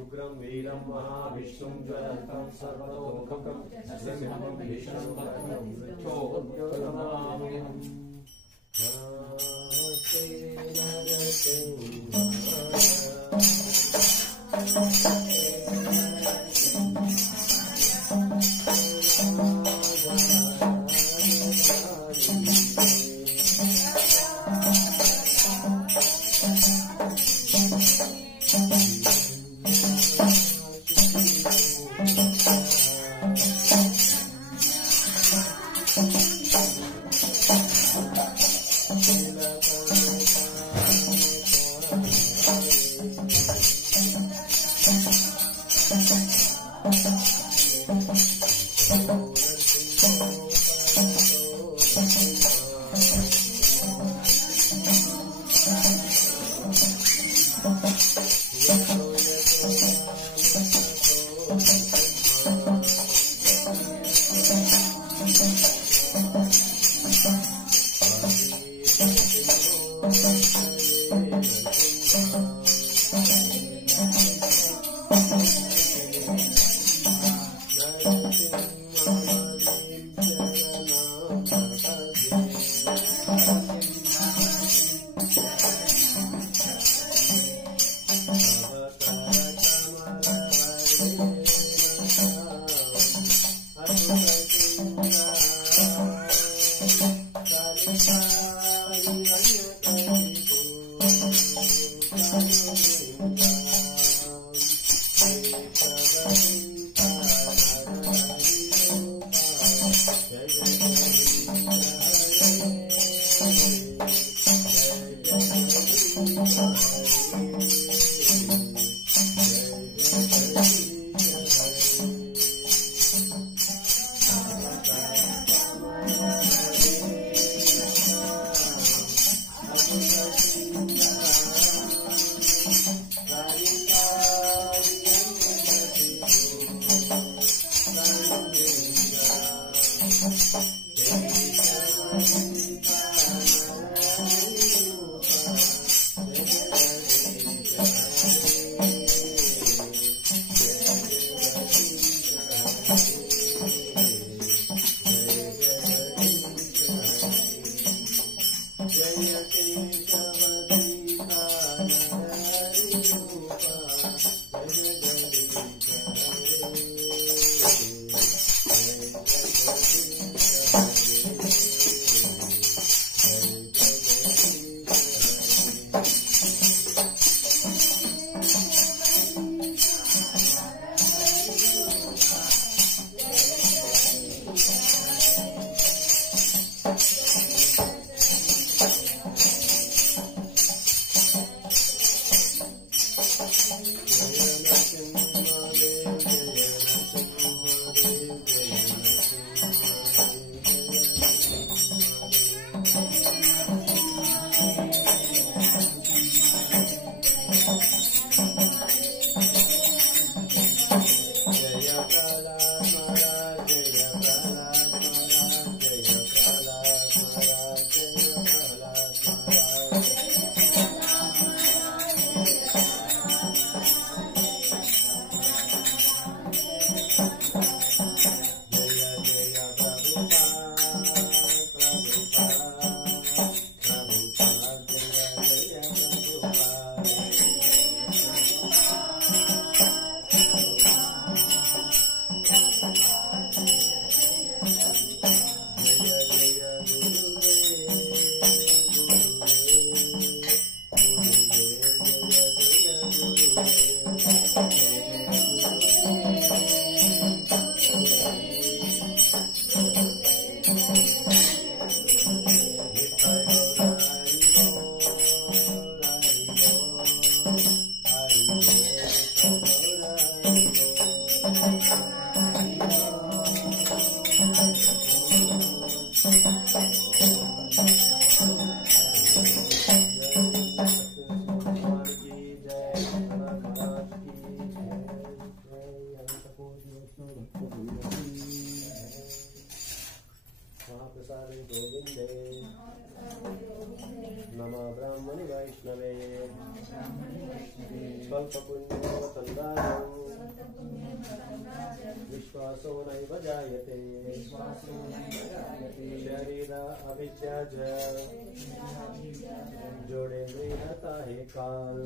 उग्रं वीरं महाविष्णुं ज्वलन्तं सर्वतोमुखं सिंहं भीषणं वक्रं नमाम्यहम् नमस्ते वैष्णवे स्वल्पपुण्योतन्दायं विश्वासो नैव जायते शरीर अविद्याज जोड़ेन्द्रियता हे काल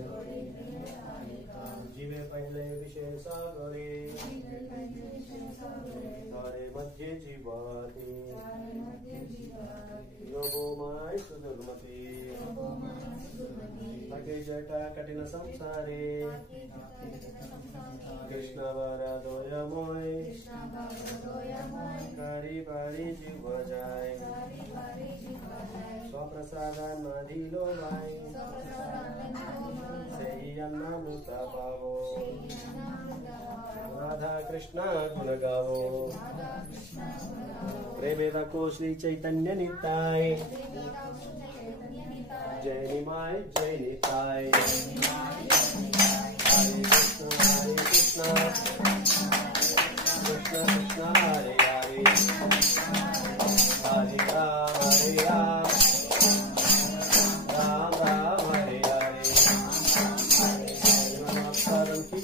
जीवे पहले विषय सागरे तारे मध्य जीवाति योगो माय सुदुर्मति लगे जटा कठिन संसारे कृष्ण वरदोय मोय कारी बारी जीव जाय स्वप्रसादान दिलो भाई सही अन्नामृता पावो राधा कृष्ण गुण गावो प्रेमेदा को श्री चैतन्य निताय जय निमाय जय निताय हरे कृष्ण कृष्ण कृष्ण हरे हरे हरे राम राम राम हरे हरे नमस्कारं की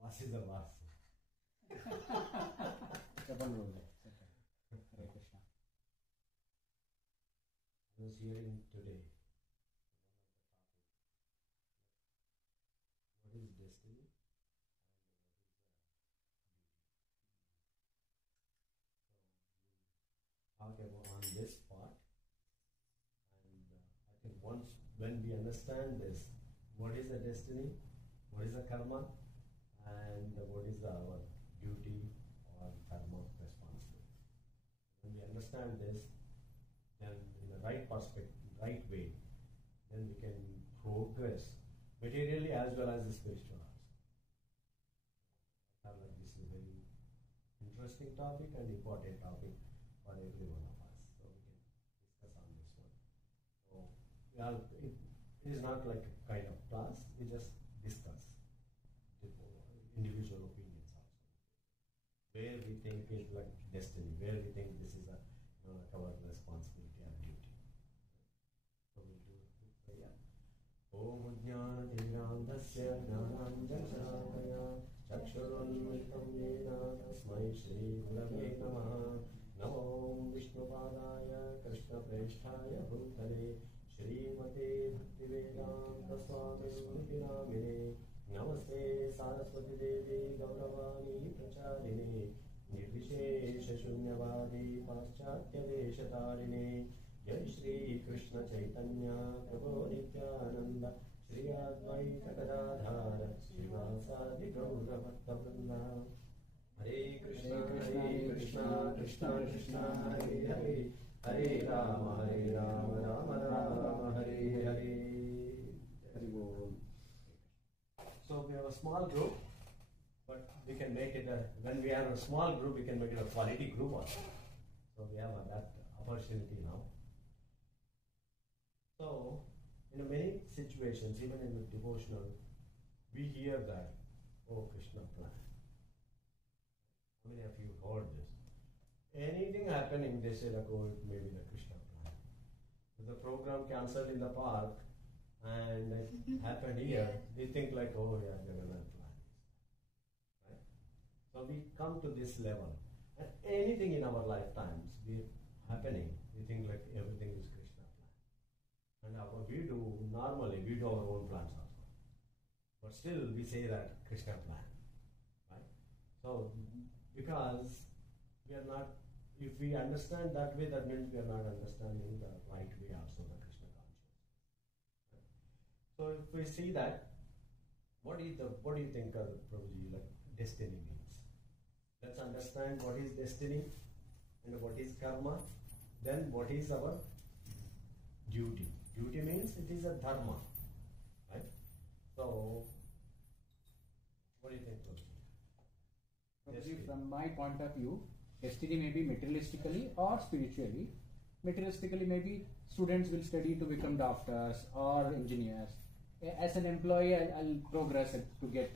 Boss is the boss. Double role. Hare Krishna. I was hearing today what is destiny talk about on this part, and I think once when we understand this, what is the destiny, what is the karma, and what is our duty or dharma responsibility. When we understand this, then in the right perspective, right way, then we can progress materially as well as the spiritual also. I feel like this is a very interesting topic and important topic for every one of us. So we can discuss on this one. So yeah, it is not like a kind of class, we just discuss individual opinions also. Where we think is like destiny, where we think this is a like our responsibility and duty. So we'll do a quick prayer. Om Jnana Dhirandasya Jnananjana Chakshurunmilitam Yena Tasmai Shri Gurave Namaha Namo Vishnupadaya Krishna Presthaya Bhutale Shrimate Bhaktivedanta Swami Smriti Namine Namaste Saraswati Devi Gauravani Pracharine Nirvishesha Shunyavadi Paschatya Deshatarine Jai Shri Krishna Chaitanya Prabhu Nityananda Shri Advaita Gadadhara Srivasadi Gaura Bhaktavrinda Hare Krishna Krishna Krishna Hare Hare Hare Rama Rama Rama Hare Hare. So we have a small group, but we can make it when we have a small group, we can make it a quality group also. So we have that opportunity now. So in many situations, even in the devotional, we hear that, oh, Krishna plan. How many of you heard this? Anything happening, they say like, oh, it may be the Krishna plan. The program cancelled in the park, and it happened here, we think like, oh yeah, Jagannath plan. Right? So we come to this level. And anything in our lifetimes we happening, we think like everything is Krishna plan. And we do our own plans also. But still we say that Krishna plan. Right? So because we are not, if we understand that way, that means we are not understanding the right way also, the Krishna consciousness. So if we see that, what do you think, Prabhuji, like destiny means? Let's understand what is destiny and what is karma. Then what is our duty? Duty means it is a dharma, right? So, what do you think, Prabhuji? From my point of view, destiny may be materialistically or spiritually. Materialistically, maybe students will study to become doctors or engineers. As an employee, I'll progress to get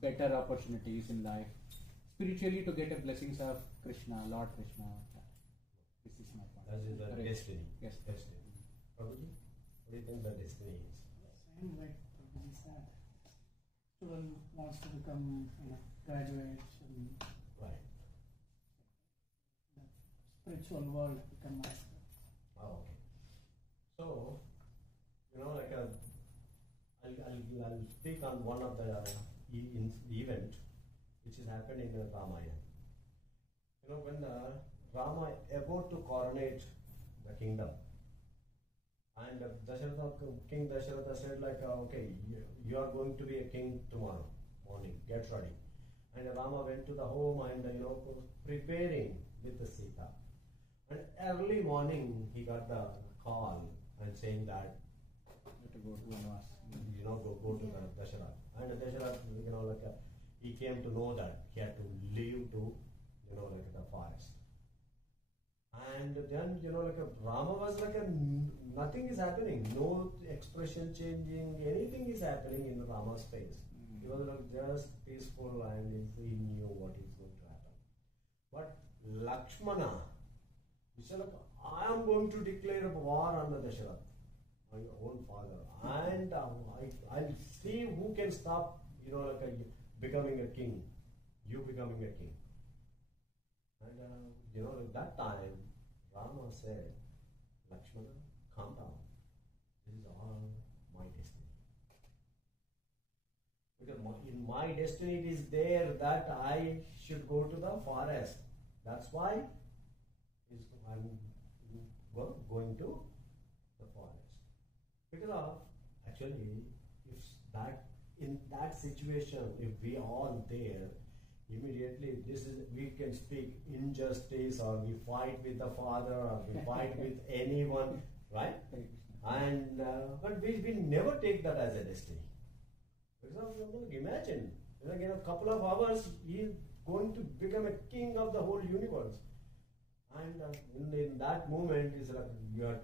better opportunities in life. Spiritually, to get the blessings of Krishna, Lord Krishna. This is my point. That is the destiny. Yes. Destiny. Prabhuji, what do you think the destiny is? Same like Prabhuji said. Student wants to become graduate and Right. spiritual world become master. Oh, okay. So, like I'll speak on one of the event which has happened in the Ramayana. When the Rama about to coronate the kingdom. And King Dasharatha said like, okay, you are going to be a king tomorrow morning, get ready. And Rama went to the home and preparing with the Sita. And early morning he got the call and saying that To go to Vanvas. go to the Dasharatha. And Dasharatha, he came to know that he had to leave to the forest. And then Rama was nothing is happening, no expression changing, anything is happening in Rama's face. He was just peaceful and he knew what is going to happen. But Lakshmana, he said, I am going to declare a war on the Dasharatha, my own father, and I'll see who can stop, becoming a king, you becoming a king. And at that time, Rama said, Lakshmana, calm down. This is all my destiny. Because in my destiny it is there that I should go to the forest. That's why I'm going to the forest. Because actually, if that in that situation, if we all there, immediately we can speak injustice, or we fight with the father, or we fight with anyone, right? And but we never take that as a destiny. Because imagine, in a couple of hours he is going to become a king of the whole universe, and in that moment is like you are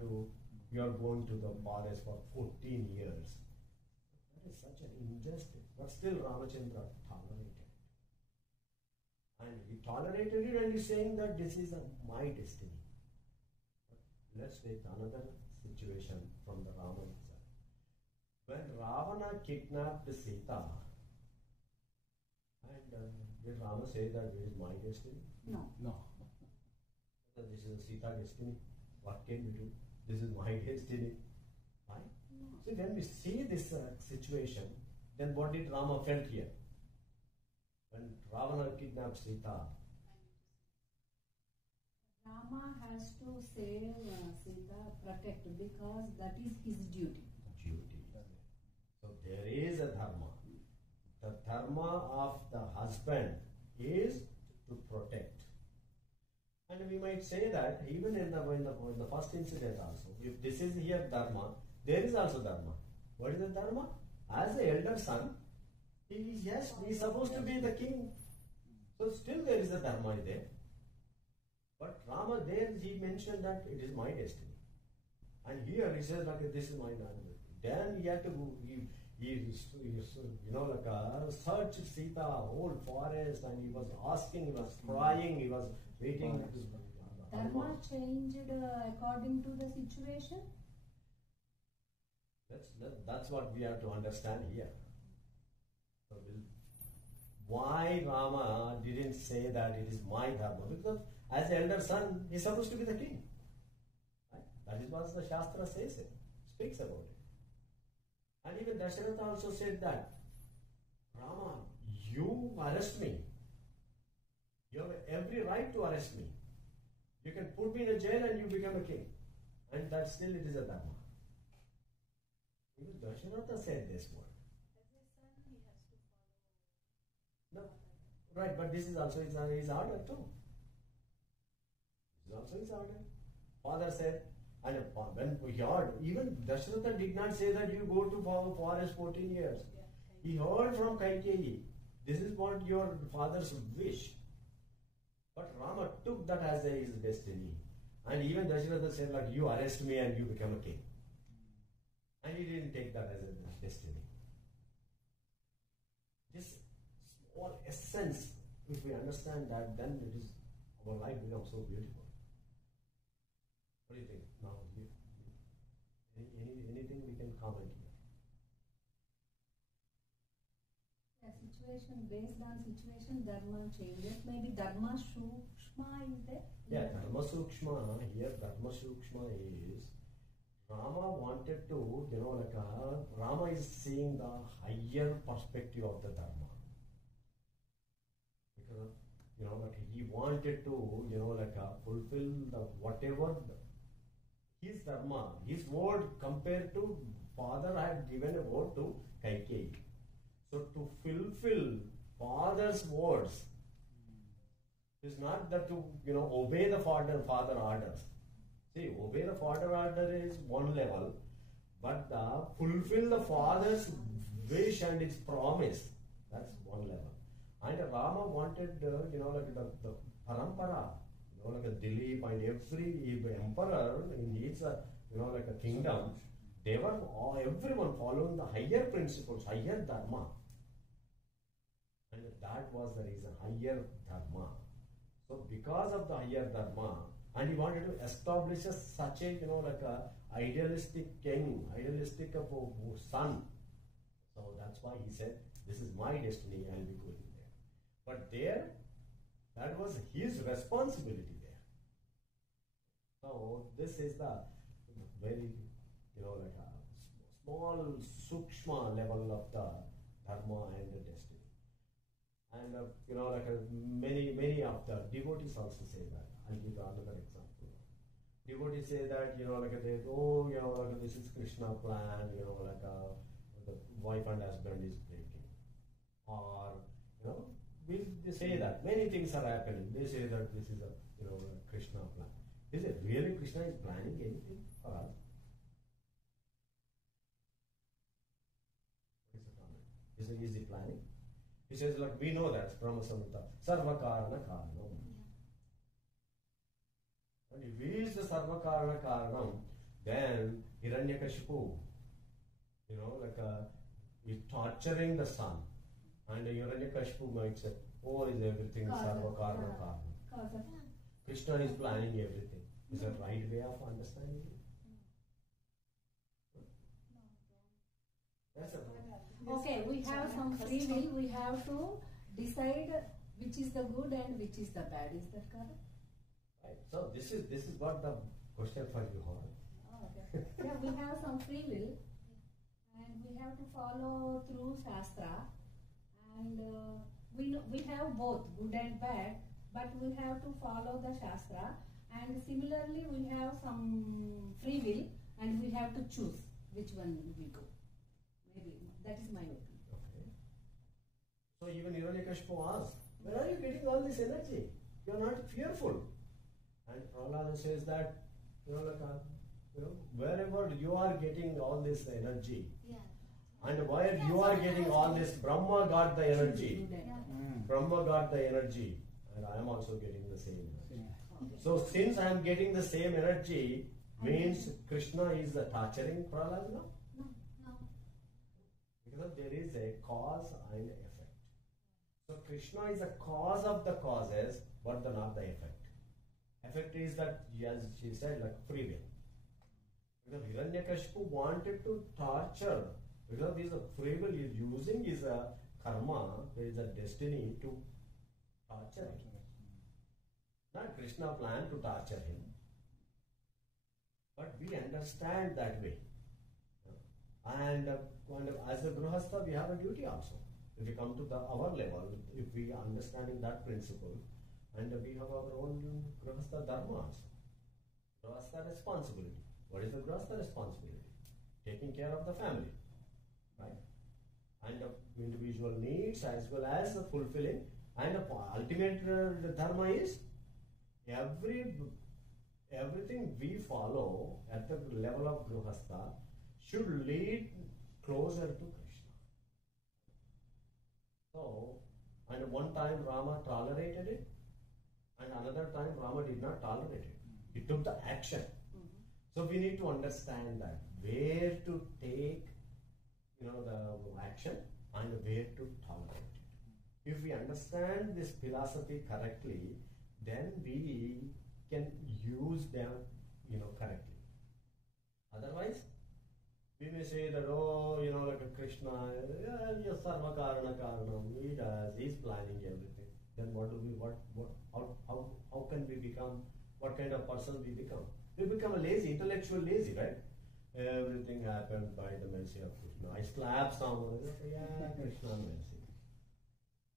going to the forest for 14 years. That is such an injustice, but still Ramachandra tolerated. And he tolerated it, and he's saying that this is my destiny. But let's take another situation from the Rama itself. When Ravana kidnapped Sita, and did Rama say that this is my destiny? No. No. That this is a Sita destiny? What can we do? This is my destiny. Right? No. So when we see this situation, then what did Rama felt here? When Ravana kidnapped Sita, Rama has to save Sita, protect, because that is his duty. duty. So there is a dharma. The dharma of the husband is to protect. And we might say that even in the first incident also, if this is here dharma, there is also dharma. What is the dharma? As the elder son, he's supposed to be the king. So still there is a dharma there. But Rama there he mentioned that it is my destiny. And here he says like this is my destiny. Then he had to go, search Sita, whole forest, and he was asking, he was crying, he was waiting. Dharma changed according to the situation. That's what we have to understand here. So why Rama didn't say that it is my dharma? Because as the elder son, he's supposed to be the king. Right? That is what the Shastra says, speaks about it. And even Dasharatha also said that, Rama, you arrest me. You have every right to arrest me. You can put me in a jail and you become a king. And that still it is a dharma. Because Dasharatha said this word. As a son, he has to No, right, but this is also his order too. This is also his order. Father said, and when we heard, even Dasharatha did not say that you go to forest 14 years. He heard from Kaikeyi, this is what your father's wish. But Rama took that as his destiny. And even Dasharatha said like, you arrest me and you become a king. And he didn't take that as a destiny. This small essence, if we understand that, then it is, our life becomes so beautiful. What do you think? Now, anything we can comment here? situation, based on situation, dharma changes. Maybe dharma shukshma is there? Yeah, dharma sukshma, here dharma sukshma is, Rama wanted to, Rama is seeing the higher perspective of the dharma. Because like he wanted to, like fulfill the whatever his dharma, his word compared to father had given a word to Kaikeyi. So to fulfill father's words is not that to obey the father orders. See, obey the father order is one level, but fulfill the father's wish and his promise, that's one level. And Rama wanted, like the parampara, like a Dilip and every emperor in his, like a kingdom, they were everyone following the higher principles, higher dharma. And that was the reason, higher dharma. So because of the higher dharma, and he wanted to establish such a, like a idealistic king, idealistic son. So that's why he said, this is my destiny, I'll be going there. But there, that was his responsibility there. So this is the very, like a small, sukshma level of the dharma and the destiny. And like many of the devotees also say that. I'll give another example. Devotees say that, like like this is Krishna plan, like the wife and husband is breaking. Or, they say that many things are happening. They say that this is a, Krishna plan. Is it really Krishna is planning anything for us? What is the comment? Is he planning? He says, like, we know that, Brahma Samhita, Sarva Karana Karanam. And if he is the Sarva Karana Karanam, then Hiranyakashipu, like is torturing the son. And Hiranyakashipu might say, oh, is everything Sarva Karana Karanam. Krishna is planning everything. Is that right way of understanding it? That's a Okay, we have some free will. We have to decide which is the good and which is the bad. Is that correct? Right. So this is what the question for you are. Oh, okay. Yeah, we have some free will, and we have to follow through Shastra, and we have both good and bad, but we have to follow the Shastra, and similarly we have some free will, and we have to choose which one we go. Maybe that is my opinion. Okay. So even Hiranyakashipu asks, where are you getting all this energy? You are not fearful. And Prahlada says that, wherever you are getting all this energy, and where you are getting all this, Brahma got the energy. Brahma got the energy, and I am also getting the same energy. So since I am getting the same energy, means Krishna is torturing Prahlada? No? Because there is a cause and effect. So Krishna is a cause of the causes, but not the effect. Effect is that, as she said, like free will. Because Hiranyakashipu wanted to torture, because this free will is using his karma, there is a destiny to torture him. Not Krishna planned to torture him. But we understand that way. And as a Grihastha, we have a duty also. If we come to our level, if we are understanding that principle, and we have our own Grihastha Dharma also. Grihastha responsibility. What is the Grihastha responsibility? Taking care of the family. Right? And the individual needs as well as the fulfilling. And the ultimate Dharma is everything we follow at the level of Grihastha should lead closer to Krishna. So, and one time Rama tolerated it, and another time Rama did not tolerate it. He took the action. So we need to understand that where to take, the action and where to tolerate it. If we understand this philosophy correctly, then we can use them, correctly. Otherwise, we may say that, like a Krishna, Sarva Karana Karanam, he does, he's planning everything. Then how can we become, what kind of person we become? We become a lazy, intellectual lazy, right? Everything happened by the mercy of Krishna. I slap someone, yeah, Krishna mercy.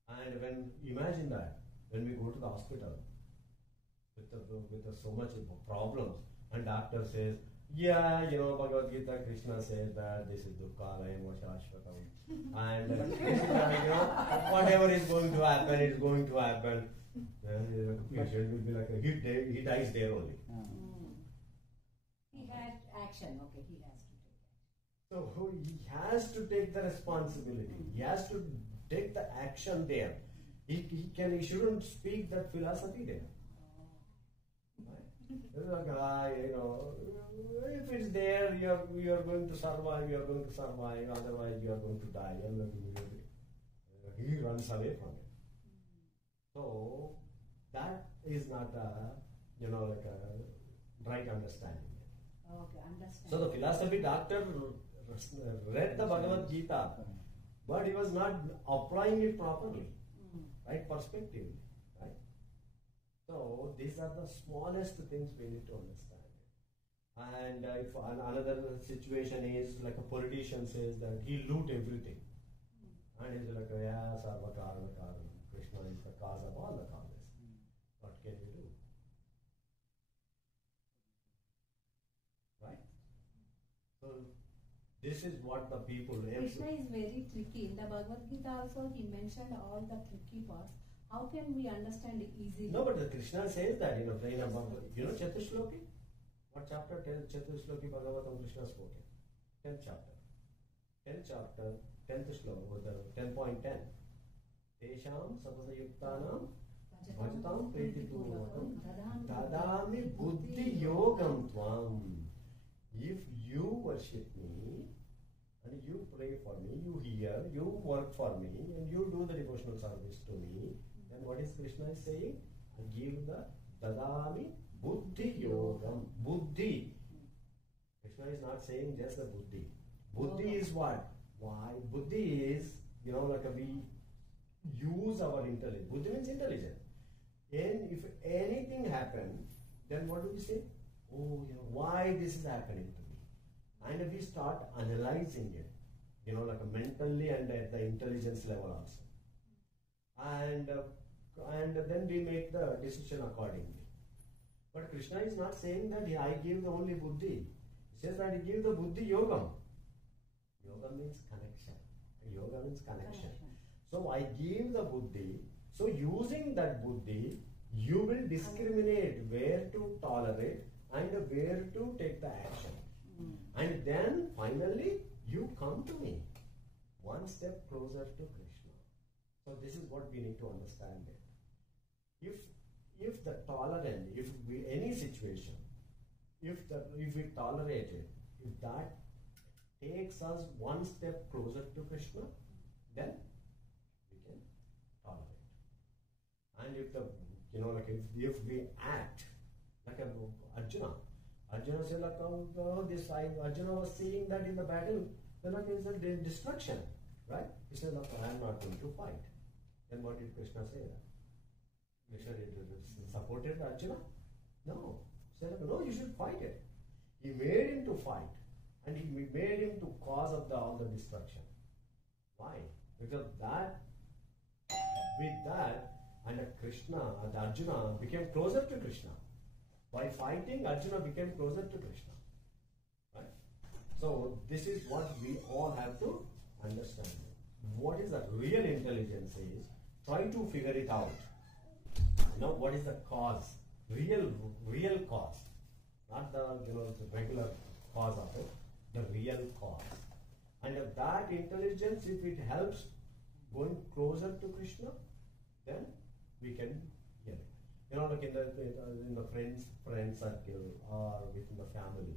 And when, imagine that, when we go to the hospital with so much problems, and doctor says, yeah, Bhagavad Gita, Krishna says that this is dukkhalayam wa shashvatam, and whatever is going to happen, it's going to happen. Then the patient will be like, he dies there only. He had action, okay, he has to take action. So he has to take the responsibility. He has to take the action there. He shouldn't speak that philosophy there. It's like, if it's there, you are going to survive, otherwise you are going to die. And he runs away from it. So that is not a right understanding. Okay, understand. So the philosophy doctor read the Bhagavad Gita, but he was not applying it properly, right perspective, right? So these are the smallest things we need to understand. And if another situation is like a politician says that he loot everything, and he's like, yeah, sarva karana karana, Krishna is the cause of all the causes. What can you do? Right? So this is what the people. Krishna is very tricky. In the Bhagavad Gita also he mentioned all the tricky parts. How can we understand it easily? No, but the Krishna says that in Chatushloki? What chapter? Chatushloki Bhagavatam Krishna spoke in. 10th chapter. 10th chapter, 10th shloka, 10.10. Tesham sapasayuktanam bhajatam pritipurvakam dadami buddhi yogam tvam. If you worship me and you pray for me, you hear, you work for me, and you do the devotional service to me, then what is Krishna is saying? I give the dadami buddhi yogam. Buddhi. Krishna is not saying just the buddhi. Buddhi is what? Why? Buddhi is, we use our intelligence. Buddhi means intelligence. And if anything happens, then what do we say? Oh, why this is happening to me? And we start analyzing it, mentally and at the intelligence level also. And then we make the decision accordingly. But Krishna is not saying that I give the only buddhi. He says that he gives the buddhi yogam. Yoga means connection. Yoga means connection. So I give the buddhi. So using that buddhi, you will discriminate where to tolerate and where to take the action. And then finally you come to me, one step closer to Krishna. So this is what we need to understand it. If the tolerant, any situation, if we tolerate it, if that takes us one step closer to Krishna, then we can tolerate. And if we act like Arjuna said, Arjuna was seeing that in the battle, then it's a destruction, right? He said, I am not going to fight. Then what did Krishna say? Krishna supported Arjuna? No. He said, no, you should fight it. He made him to fight. And he made him to cause of all the destruction. Why? Because with that, and Arjuna became closer to Krishna. By fighting, Arjuna became closer to Krishna. Right? So this is what we all have to understand. What is the real intelligence is, try to figure it out. What is the cause? Real cause. Not the the regular cause of it. The real cause. And if that intelligence, if it helps going closer to Krishna, then we can hear it. Like in the friend circle or within the family,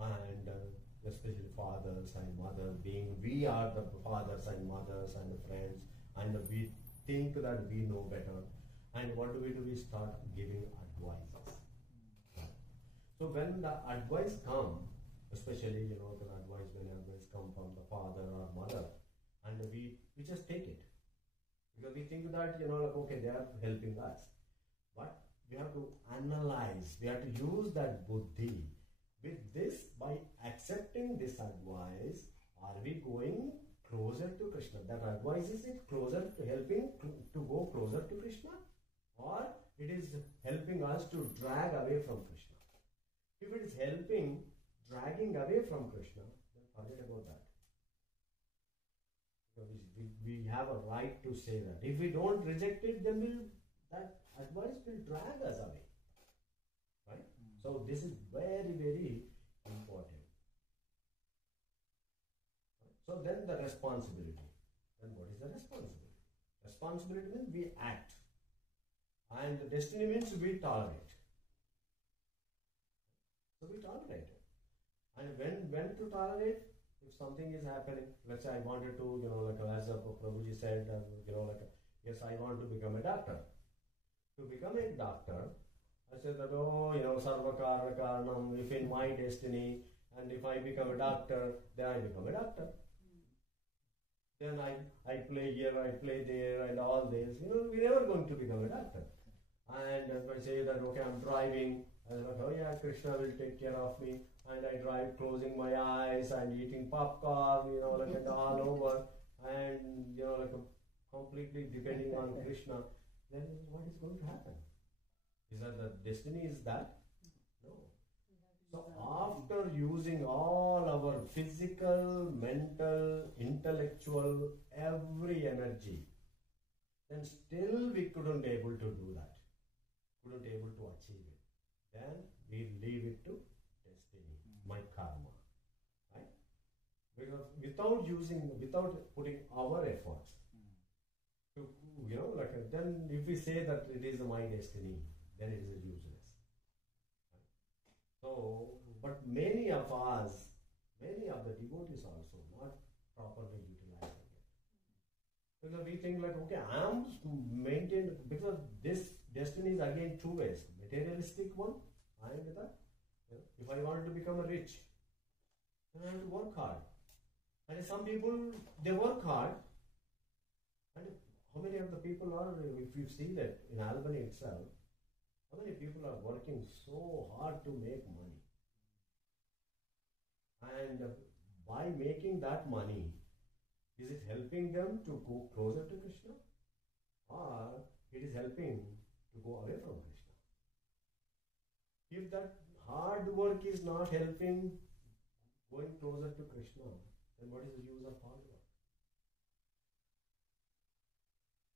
and especially fathers and mothers, we are the fathers and mothers and the friends, and we think that we know better. And what do? We start giving advices. So when the advice come, especially when advice come from the father or mother, and we just take it. Because we think that, okay, they are helping us. But we have to analyze, we have to use that buddhi. With this, by accepting this advice, are we going closer to Krishna. That advises it closer to helping to go closer to Krishna, or it is helping us to drag away from Krishna. If it is helping, dragging away from Krishna, then forget about that. We have a right to say that. If we don't reject it, then that advice will drag us away. Right? So this is very, very important. So then the responsibility. Then what is the responsibility? Responsibility means we act. And the destiny means we tolerate. So we tolerate it. And when to tolerate? If something is happening, let's say I wanted to, as Prabhuji said, yes, I want to become a doctor. To become a doctor, I said that, sarva karana karanam, if in my destiny, and if I become a doctor, then I become a doctor. Then I play here, I play there, and all this. We're never going to become a doctor. And if I say that, okay, I'm driving, I'm like, oh yeah, Krishna will take care of me. And I drive closing my eyes and eating popcorn, and all over. And, completely depending on Krishna. Then what is going to happen? Is that the destiny is that? No. So after using all our physical, mental, intellectual, every energy, then still we couldn't able to do that. Couldn't able to achieve it. Then we leave it to destiny, my karma. Right? Because without putting our efforts, to, then if we say that it is my destiny, then it is useless. Right? So, but many of the devotees also not properly utilizing it. Because we think like, okay, I am maintained, because this destiny is again two ways. Materialistic one, and if I want to become a rich, then I have to work hard. And some people, they work hard, and how many of the people are, if you see that in Albany itself, how many people are working so hard to make money? And by making that money, is it helping them to go closer to Krishna? Or it is helping to go away from Krishna? If that hard work is not helping going closer to Krishna, then what is the use of hard work?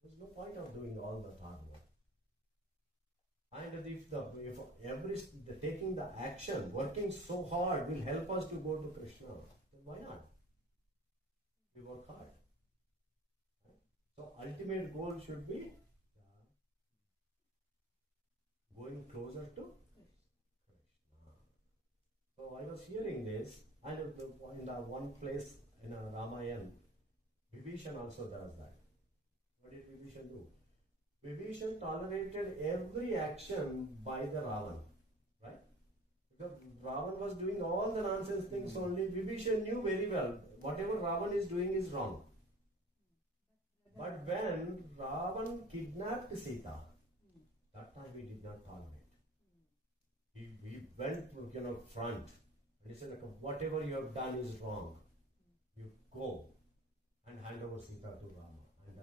There's no point of doing all that hard work. And if taking the action, working so hard will help us to go to Krishna, then why not? We work hard. Right? So ultimate goal should be going closer to Krishna. So I was hearing this, and in the one place in Ramayana, Vibhishan also does that. What did Vibhishan do? Vibhishan tolerated every action by the Ravan, right? Because Ravan was doing all the nonsense things only. Vibhishan knew very well whatever Ravan is doing is wrong. But when Ravan kidnapped Sita, that time he did not tolerate. He went front, and he said, like, whatever you have done is wrong. You go and hand over Sita to Rama, and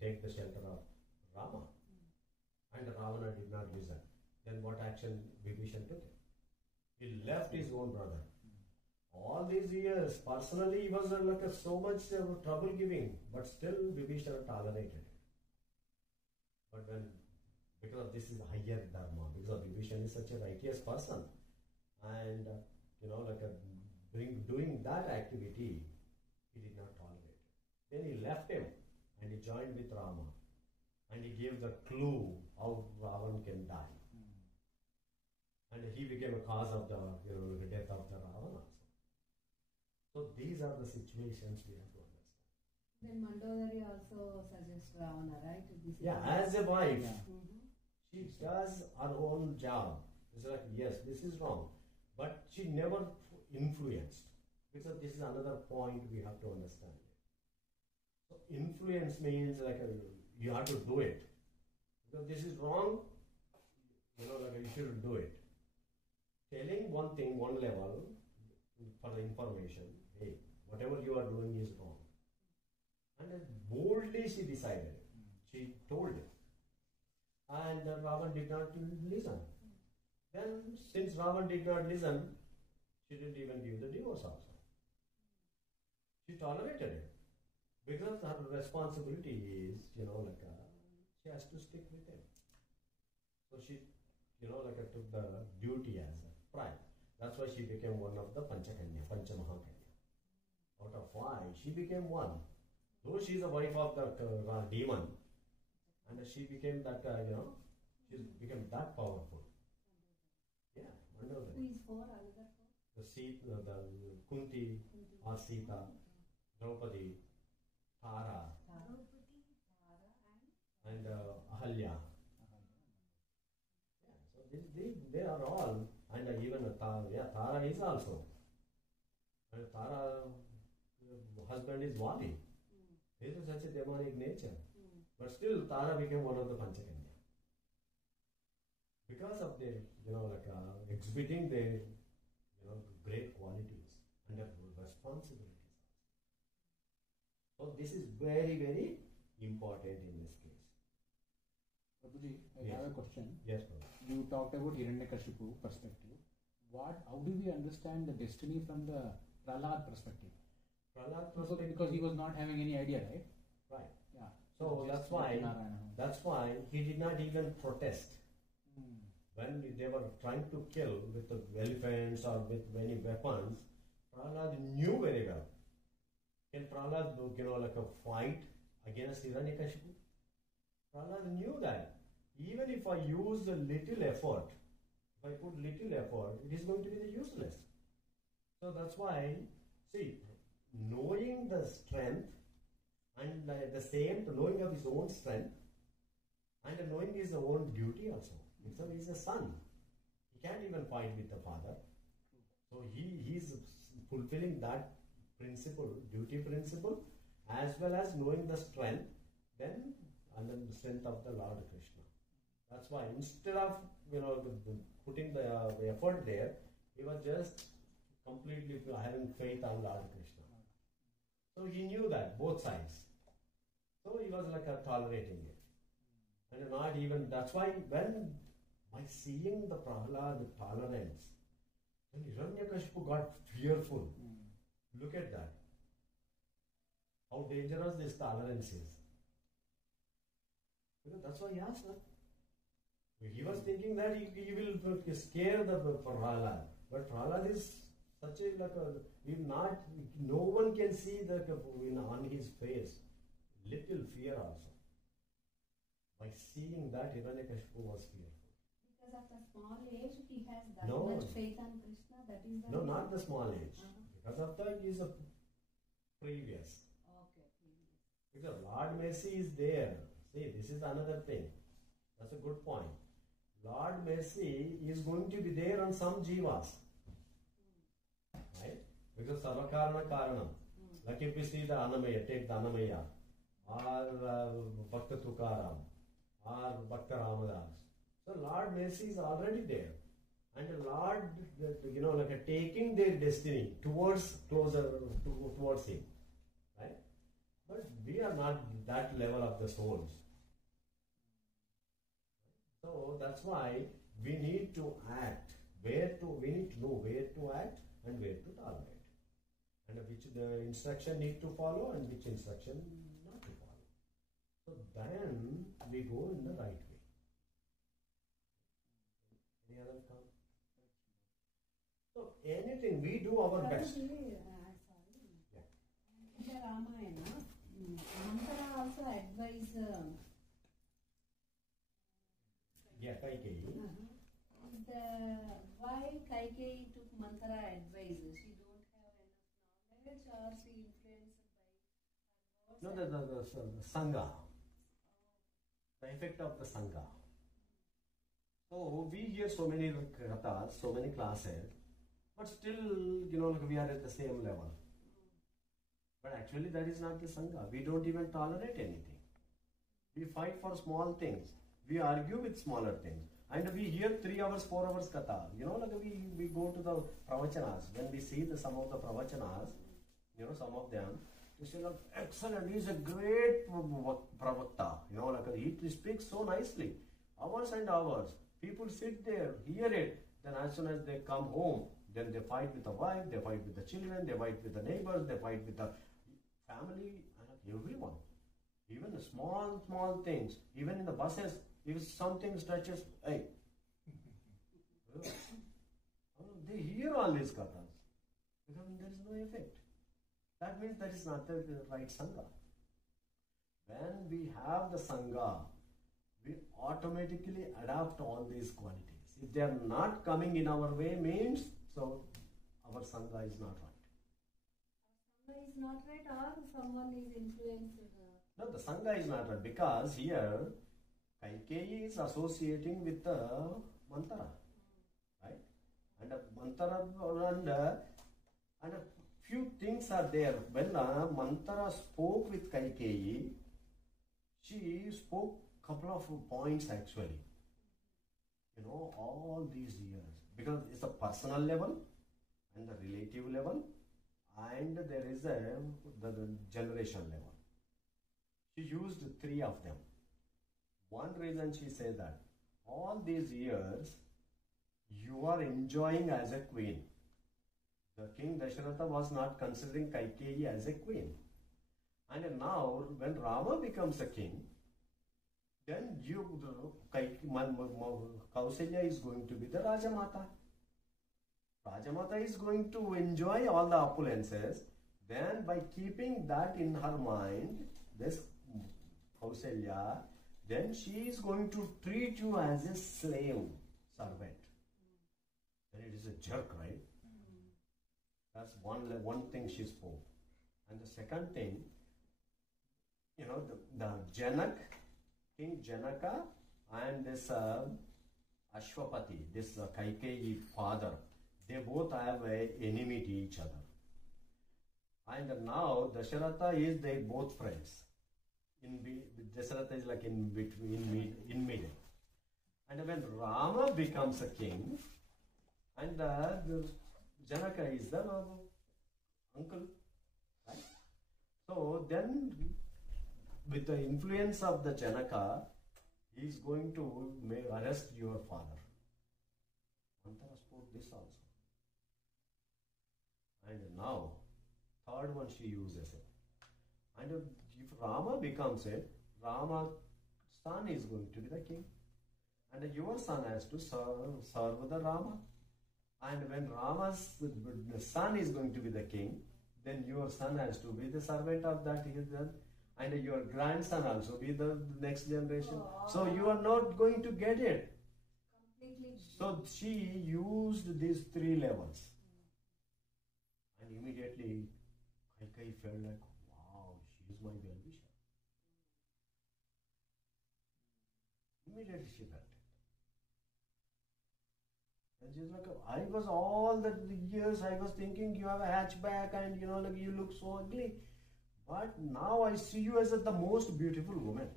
take the shelter of Rama. And Ravana did not listen. Then what action Vibhishan took? He left his own brother. All these years, personally, he was so much trouble giving, but still Vibhishan tolerated it. But because this is higher dharma, because Vibhishan is such a righteous person, and doing that activity, he did not tolerate. Then he left him and he joined with Rama, and he gave the clue how Ravan can die, and he became a cause of the death of the Ravana also. So these are the situations we have to understand. Then Mandodari also suggests Ravana, right? As a wife, Mm-hmm. she does her own job. It's like, yes, this is wrong, but she never influenced, because this is another point we have to understand. So influence means you have to do it, because this is wrong. You shouldn't do it. Telling one thing, one level for the information. Hey, whatever you are doing is wrong. And then boldly she decided. She told it. And Ravan did not listen. Then, since Ravan did not listen, she didn't even give the divorce also. She tolerated it. Because her responsibility is, she has to stick with him. So she, took the duty as a pride. That's why she became one of the Panchakanya, Panchamahakanya. Out of 5, she became one. Though she is a wife of the demon, and she became that, she became that powerful. Yeah, wonderful. Who is 4? Another 4? The Sita, the Kunti, or Sita, Draupadi, Tara, and Ahalya. Yeah, so they are all, and even Tara is also. And Tara, husband is Vali. He is such a demonic nature. But still, Tara became one of the Panchakanya. Because of their, exhibiting their, great qualities and their responsibilities. So this is very, very important in this case. Prabhuji, I have a question. Yes, Prabhu. You talked about Hiranyakashipu perspective. How do we understand the destiny from the Prahlad perspective? Prahlad Because he was not having any idea, right? Right. Yeah. So that's why he did not even protest. When they were trying to kill with the elephants or with many weapons, Prahlad knew very well. Can Prahlad do, fight against Hiranyakashipu? Prahlad knew that even if I use a little effort, if I put little effort, it is going to be useless. So that's why, see, knowing the strength and the same, knowing of his own strength and knowing his own duty also. So he is a son. He can't even fight with the father. So he is fulfilling that principle, duty principle, as well as knowing the strength, then and then the strength of the Lord Krishna. That's why instead of putting the effort there, he was just completely having faith on Lord Krishna. So he knew that both sides. So he was tolerating it, and not even. That's why by seeing the Prahlad tolerance, then Hiranyakashipu got fearful. Look at that. How dangerous this tolerance is. That's why he asked her. He was thinking that he will scare the Prahlad. But Prahlad is such no one can see on his face little fear also. By seeing that, Hiranyakashipu was fearful. Because of the small age, he has that No. much faith on Krishna. That is the No, reason? not the small age. Because of that, he is a previous. Okay, previous. Because Lord Mercy is there. See, this is another thing. That's a good point. Lord Mercy is going to be there on some jivas. Right? Because Sarvakarana Karanam. Like if we see the Annamaya, take the Annamaya, or Bhakta Tukaram, or Bhakta Ramadas. So Lord Mercy is already there. And the Lord, taking their destiny towards him. Right? But we are not that level of the souls. So that's why we need to act. We need to know where to act and where to tolerate. And which the instruction need to follow and which instruction not to follow. So then we go in the right way. Any other comment? So anything, we do our best. Sorry. Yeah. In the Ramayana, Mantara also advised Kaikeyi. Why Kaikeyi took Mantara advice? She don't have enough knowledge, or she influenced by No, the Sangha. The effect of the Sangha. So we hear so many kathas, so many classes, but still, we are at the same level. But actually that is not the Sangha. We don't even tolerate anything. We fight for small things. We argue with smaller things. And we hear 3 hours, 4 hours katha. We go to the pravachanas. When we see some of the pravachanas, some of them, They say, like, excellent, he's a great pravakta. You know, like he speaks so nicely. Hours and hours. People sit there, hear it. Then as soon as they come home, then they fight with the wife, they fight with the children, they fight with the neighbors, they fight with the family, and everyone. Even the small things. Even in the buses, if something touches, hey. They hear all these kathas. Because there is no effect. That means that is not the right Sangha. When we have the Sangha, we automatically adapt all these qualities. If they are not coming in our way, means so our Sangha is not right. Sangha is not right, or someone is influenced. No, the Sangha is not right because here Kaikeyi is associating with the Manthara, right? And a Manthara and a few things are there. When Manthara spoke with Kaikeyi, she spoke couple of points actually. You know, all these years, because it's a personal level and the relative level, and there is the generation level. She used three of them. One reason she said that all these years you are enjoying as a queen. The king Dasharatha was not considering Kaikeyi as a queen. And now when Rama becomes a king, then Kausalya is going to be the Rajamata. Rajamata is going to enjoy all the opulences. Then by keeping that in her mind, this Kausalya, then she is going to treat you as a slave servant. Then it is a jerk, right? That's one thing she spoke. And the second thing, you know, the Janak, King Janaka and this Ashwapati, this Kaikeyi father, they both have a enmity each other. And now Dasharatha is they both friends. Dasharatha is like in between, in middle. And when Rama becomes a king, and the Janaka is the uncle, right? So then, with the influence of the Janaka, he is going to arrest your father. Manthara spoke this also. And now, third one she uses it. And if Rama becomes it, Rama's son is going to be the king. And your son has to serve the Rama. And when Rama's son is going to be the king, then your son has to be the servant of that. And your grandson also be the next generation. So you are not going to get it. Completely. So she used these three levels. And immediately Kaikeyi felt like, wow, she is my well-wisher. Immediately she felt it. And she's like, I was all the years I was thinking you have a hatchback and you know, like you look so ugly. But now I see you as the most beautiful woman.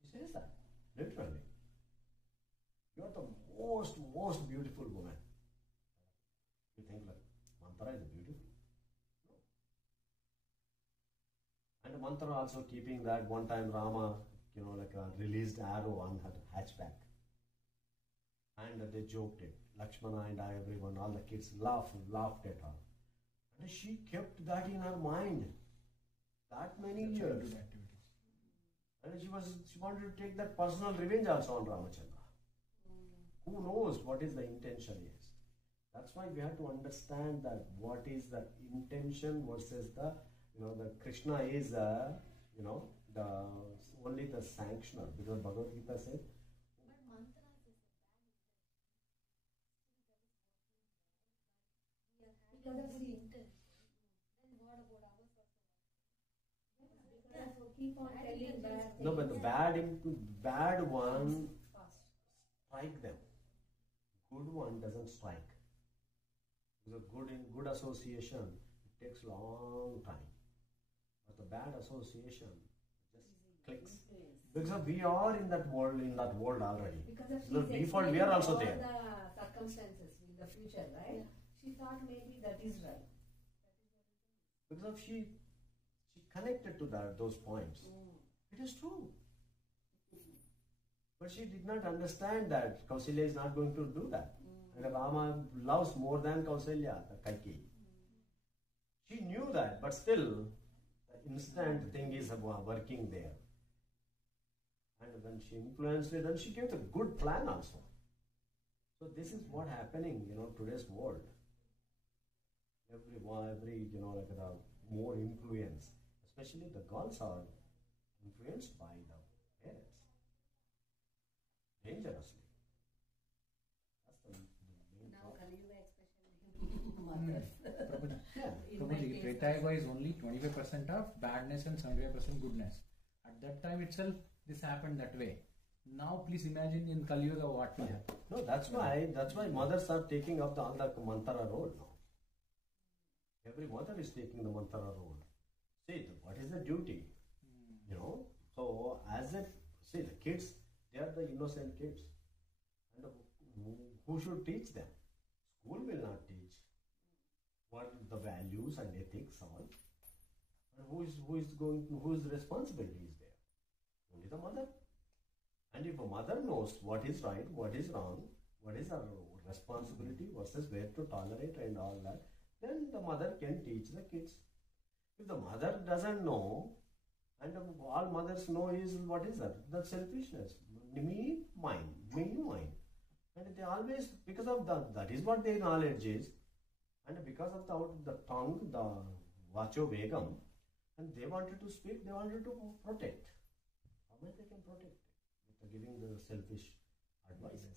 She says that, literally. You are the most beautiful woman. You think like, Manthara is beautiful. No. And Manthara also keeping that one time Rama, you know, like released arrow on her hatchback. And they joked it. Lakshmana and everyone, all the kids laughed at her. And she kept that in her mind that many years. And she wanted to take that personal revenge also on Ramachandra. Who knows what is the intention is. That's why we have to understand that what is the intention versus the, you know, the Krishna is, you know, the only the sanctioner. Because Bhagavad Gita says, Because of the intent. Then what about ours? Because keep on telling bad things. no, but the bad one strike them. Good one doesn't strike. Because good association, it takes long time. But the bad association just clicks. Because we are in that world already. Because of The she's default, we are also explaining there. all the circumstances in the future, right? She thought maybe that is right. because of she connected to those points. It is true. But she did not understand that Kausalya is not going to do that. And Rama loves more than Kausalya, the Kaikeyi. She knew that, but still, the instant thing is working there. And when she influenced it, then she gave a good plan also. So this is what happening, today's world. Every like the more influence, especially the girls are influenced by the parents. Dangerously. That's the main Now problem. Kaliyuga especially mothers. Prabhuji, Treta Yuga is only 25% of badness and 75% goodness. At that time itself, this happened that way. Now, please imagine in Kali Yuga what will happen. No, that's why mothers are taking up all the Mantara role now. Every mother is taking the Mantara role. See, what is the duty? So the kids, they are the innocent kids. And who should teach them? School will not teach what the values and ethics all. And whose responsibility is there? Only the mother. And if a mother knows what is right, what is wrong, what is our responsibility versus where to tolerate and all that, then the mother can teach the kids. If the mother doesn't know, and all mothers know is what is that? The selfishness. Me, mine. And they always, because of that is what their knowledge is. And because of the tongue, the Vacho Begam, and they wanted to speak, they wanted to protect. How much they can protect? With giving the selfish advices.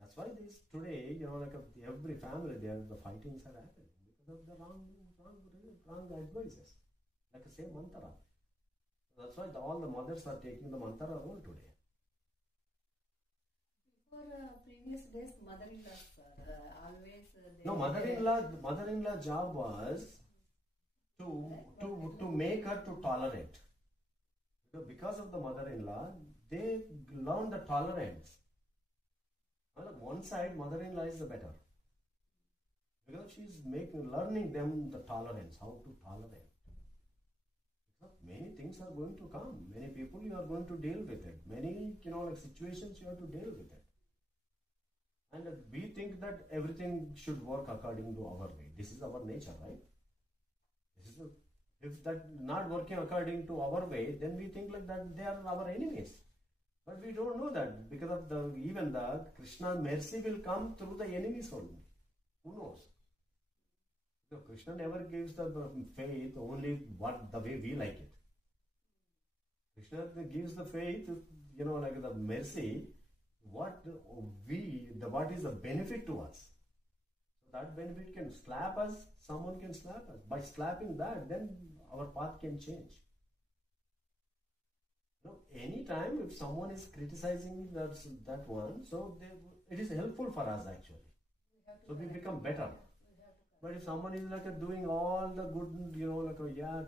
That's why this today, like every family there, the fightings are happening because of the wrong advices. Like the same Mantara. That's why all the mothers are taking the Mantara role today. Before previous days, mother-in-laws always. No, mother-in-law job was to make her to tolerate. Because of the mother-in-law, they learn the tolerance. On one side, mother-in-law is the better. Because she is learning them the tolerance, how to tolerate. Because many things are going to come. Many people you are going to deal with it. Many, situations you have to deal with it. And we think that everything should work according to our way. This is our nature, right? If that not working according to our way, then we think like that they are our enemies. But we don't know that because of even the Krishna mercy will come through the enemies only. Who knows? So Krishna never gives the faith only the way we like it. Krishna gives the faith, like the mercy, what is the benefit to us. So that benefit can slap us, someone can slap us. By slapping that, then our path can change. Anytime if someone is criticizing that one, so it is helpful for us actually. So we become better. But if someone is like doing all the good,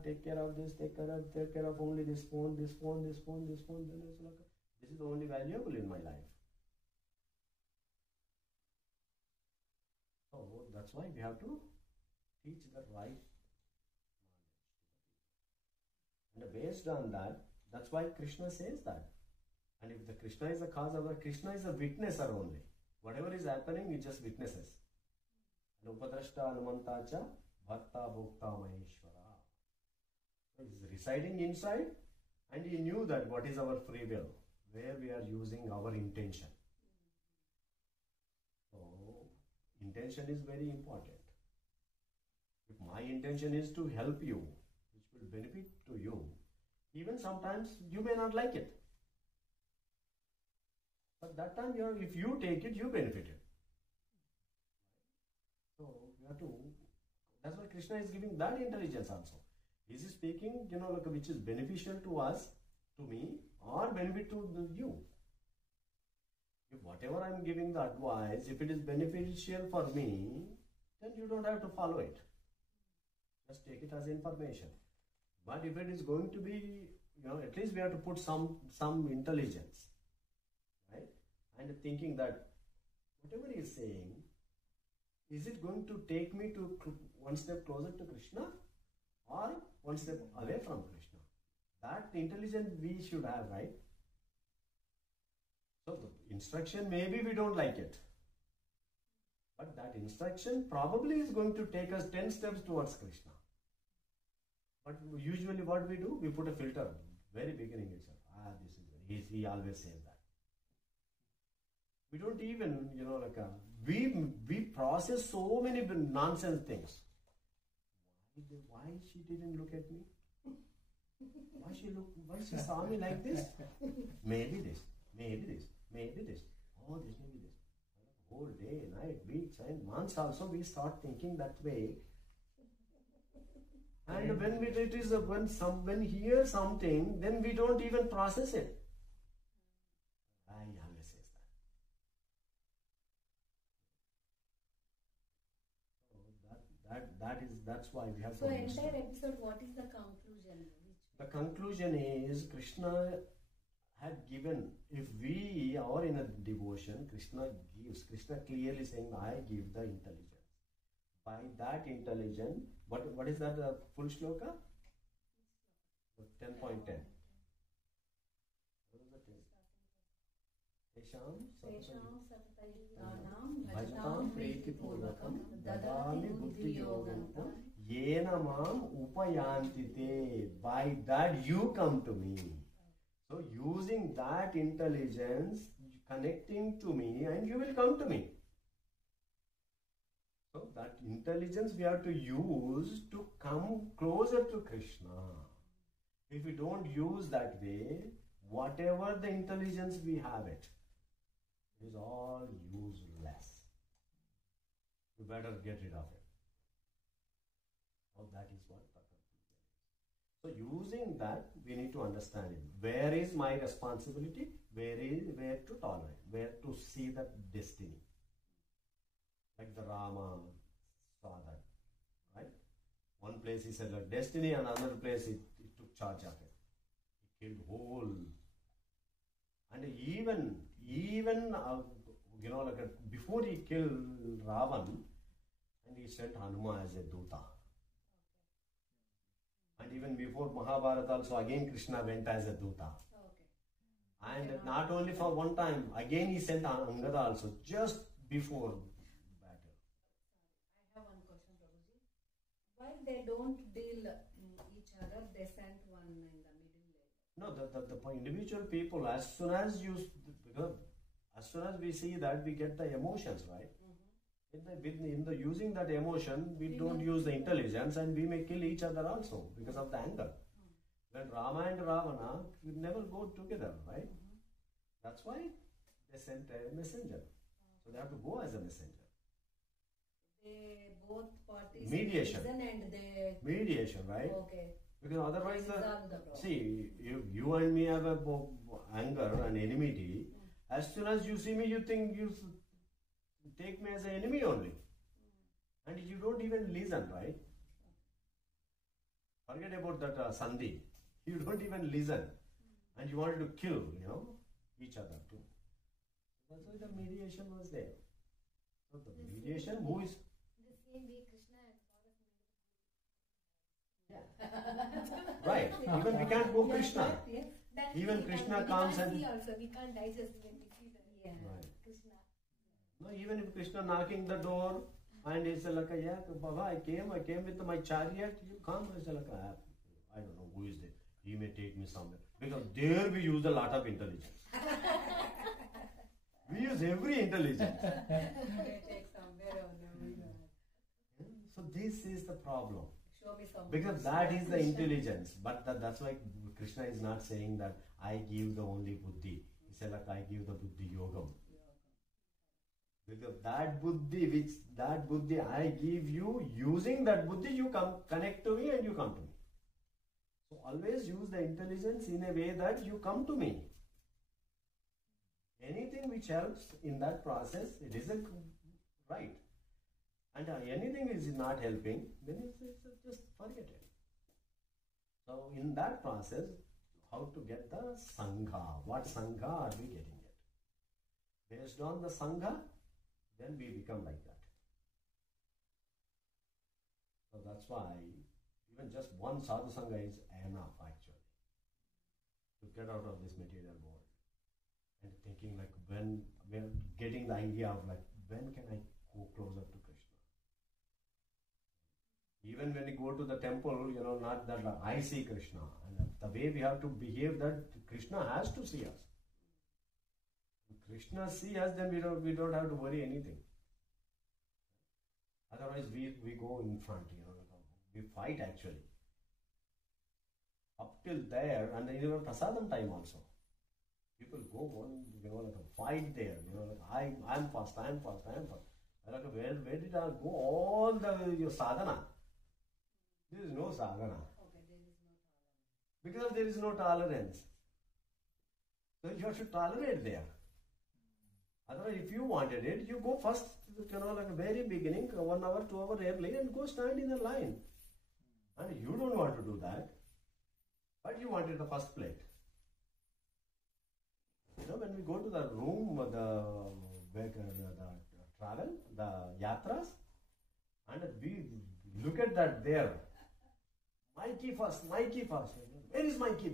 take care of this, take care of only this phone, then it's like this is the only valuable in my life. So that's why we have to teach the right knowledge. And based on that, that's why Krishna says that. And if the Krishna is the cause of Krishna is a witnesser only. Whatever is happening, he just witnesses. Upadrashta Anumantacha Bhakta Bhokta Maheshwara. So he is residing inside and he knew that what is our free will, where we are using our intention. So intention is very important. If my intention is to help you, which will benefit to you, even sometimes you may not like it. But that time if you take it, you benefit it. So we have to, that's why Krishna is giving that intelligence also. Is he speaking, which is beneficial to us, to me, or benefit to you? If whatever I am giving the advice, if it is beneficial for me, then you don't have to follow it. Just take it as information. But if it is going to be, at least we have to put some intelligence, right? And thinking that whatever he is saying, is it going to take me to one step closer to Krishna? or one step away from Krishna. That intelligence we should have, right? So the instruction, maybe we don't like it. But that instruction probably is going to take us 10 steps towards Krishna. But usually what we do, we put a filter. Very beginning itself. This is, he always says that. We don't even, we process so many nonsense things. Why she didn't look at me? Why she saw me like this? Maybe this, maybe this, maybe this. Oh, this may be this. Whole day, night, weeks, and months also we start thinking that way. And when hear something, then we don't even process it. I always says that. That's why we have So to entire understand. episode, what is the conclusion? The conclusion is Krishna had given, if we are in a devotion, Krishna clearly saying, I give the intelligence. By that intelligence, what is that full shloka? 10.10. What is the 10? Tesham Satatayitanam bhajatam pretipurvakam dadami buddhi yogam yogam yena mam upayanti te. By that you come to me. So using that intelligence, connecting to me, and you will come to me. So that intelligence we have to use to come closer to Krishna. If we don't use that way, whatever the intelligence we have it is all useless. You better get rid of it. So that is what the conclusion is. So using that, we need to understand it. Where is my responsibility? Where to tolerate? Where to see the destiny? Like the Rama saw that, right? One place he said like destiny, and another place he took charge of it. He killed whole, and even before he killed Ravan, and he sent Hanuman as a Duta. And even before Mahabharata also, again Krishna went as a Duta. And not only for one time, again he sent Angada also, just before battle. I have one question, Prabhuji. Why they don't deal each other, they sent one in the middle? No, the individual people, as soon as we see that, we get the emotions, right? In the using that emotion, we don't use the intelligence, and we may kill each other also because of the anger. When Rama and Ravana would never go together, right? That's why they sent a messenger. So they have to go as a messenger. They both parties Mediation. listen and they Mediation, right? okay. Because otherwise, Resolve the problem. see, you and me have a anger and enmity. As soon as you see me, you think you take me as an enemy only. And you don't even listen, right? Forget about that Sandhi. You don't even listen. And you wanted to kill, each other too. That's why the mediation was there. So the mediation, who is... The same way Krishna has taught us. Right. Even we can't go Krishna. Yes. Even Krishna comes and... We also, we can't digest when we see the Right. Krishna. No, even if Krishna knocking the door and he said like, yeah, Baba, I came with my chariot, you come. I said like, I don't know who is there. He may take me somewhere. Because there we use a lot of intelligence. We use every intelligence. Take somewhere or So this is the problem. show me some. Because that is the intelligence. But that's why Krishna is not saying that I give the only buddhi. He said like, I give the buddhi yogam. Because that buddhi I give you, using that buddhi you come connect to me and you come to me. So always use the intelligence in a way that you come to me. Anything which helps in that process, it isn't right. And anything is not helping, then it's just forget it. So in that process, how to get the Sangha? What Sangha are we getting it? Based on the Sangha, then we become like that. So that's why Even just one sadhu sangha is enough actually to get out of this material world. And thinking like when we're getting the idea of like when can I go closer to Krishna? Even when we go to the temple, not that I see Krishna. And the way we have to behave, that Krishna has to see us. If Krishna see us, then we don't have to worry anything. Otherwise, we go in front, we fight actually. Up till there, and even prasadam time also. People go on, like a fight there, like I'm fast. Like where did I go? All your sadhana. There is no sadhana. Okay, there is no tolerance. Because there is no tolerance. So you have to tolerate there. Otherwise, if you wanted it, you go first, like a very beginning, 1 hour, 2 hours early, and go stand in the line. And you don't want to do that, but you wanted the first plate. When we go to the room, the travel, the yatras, and we look at that there. Mikey first. Where is Mikey?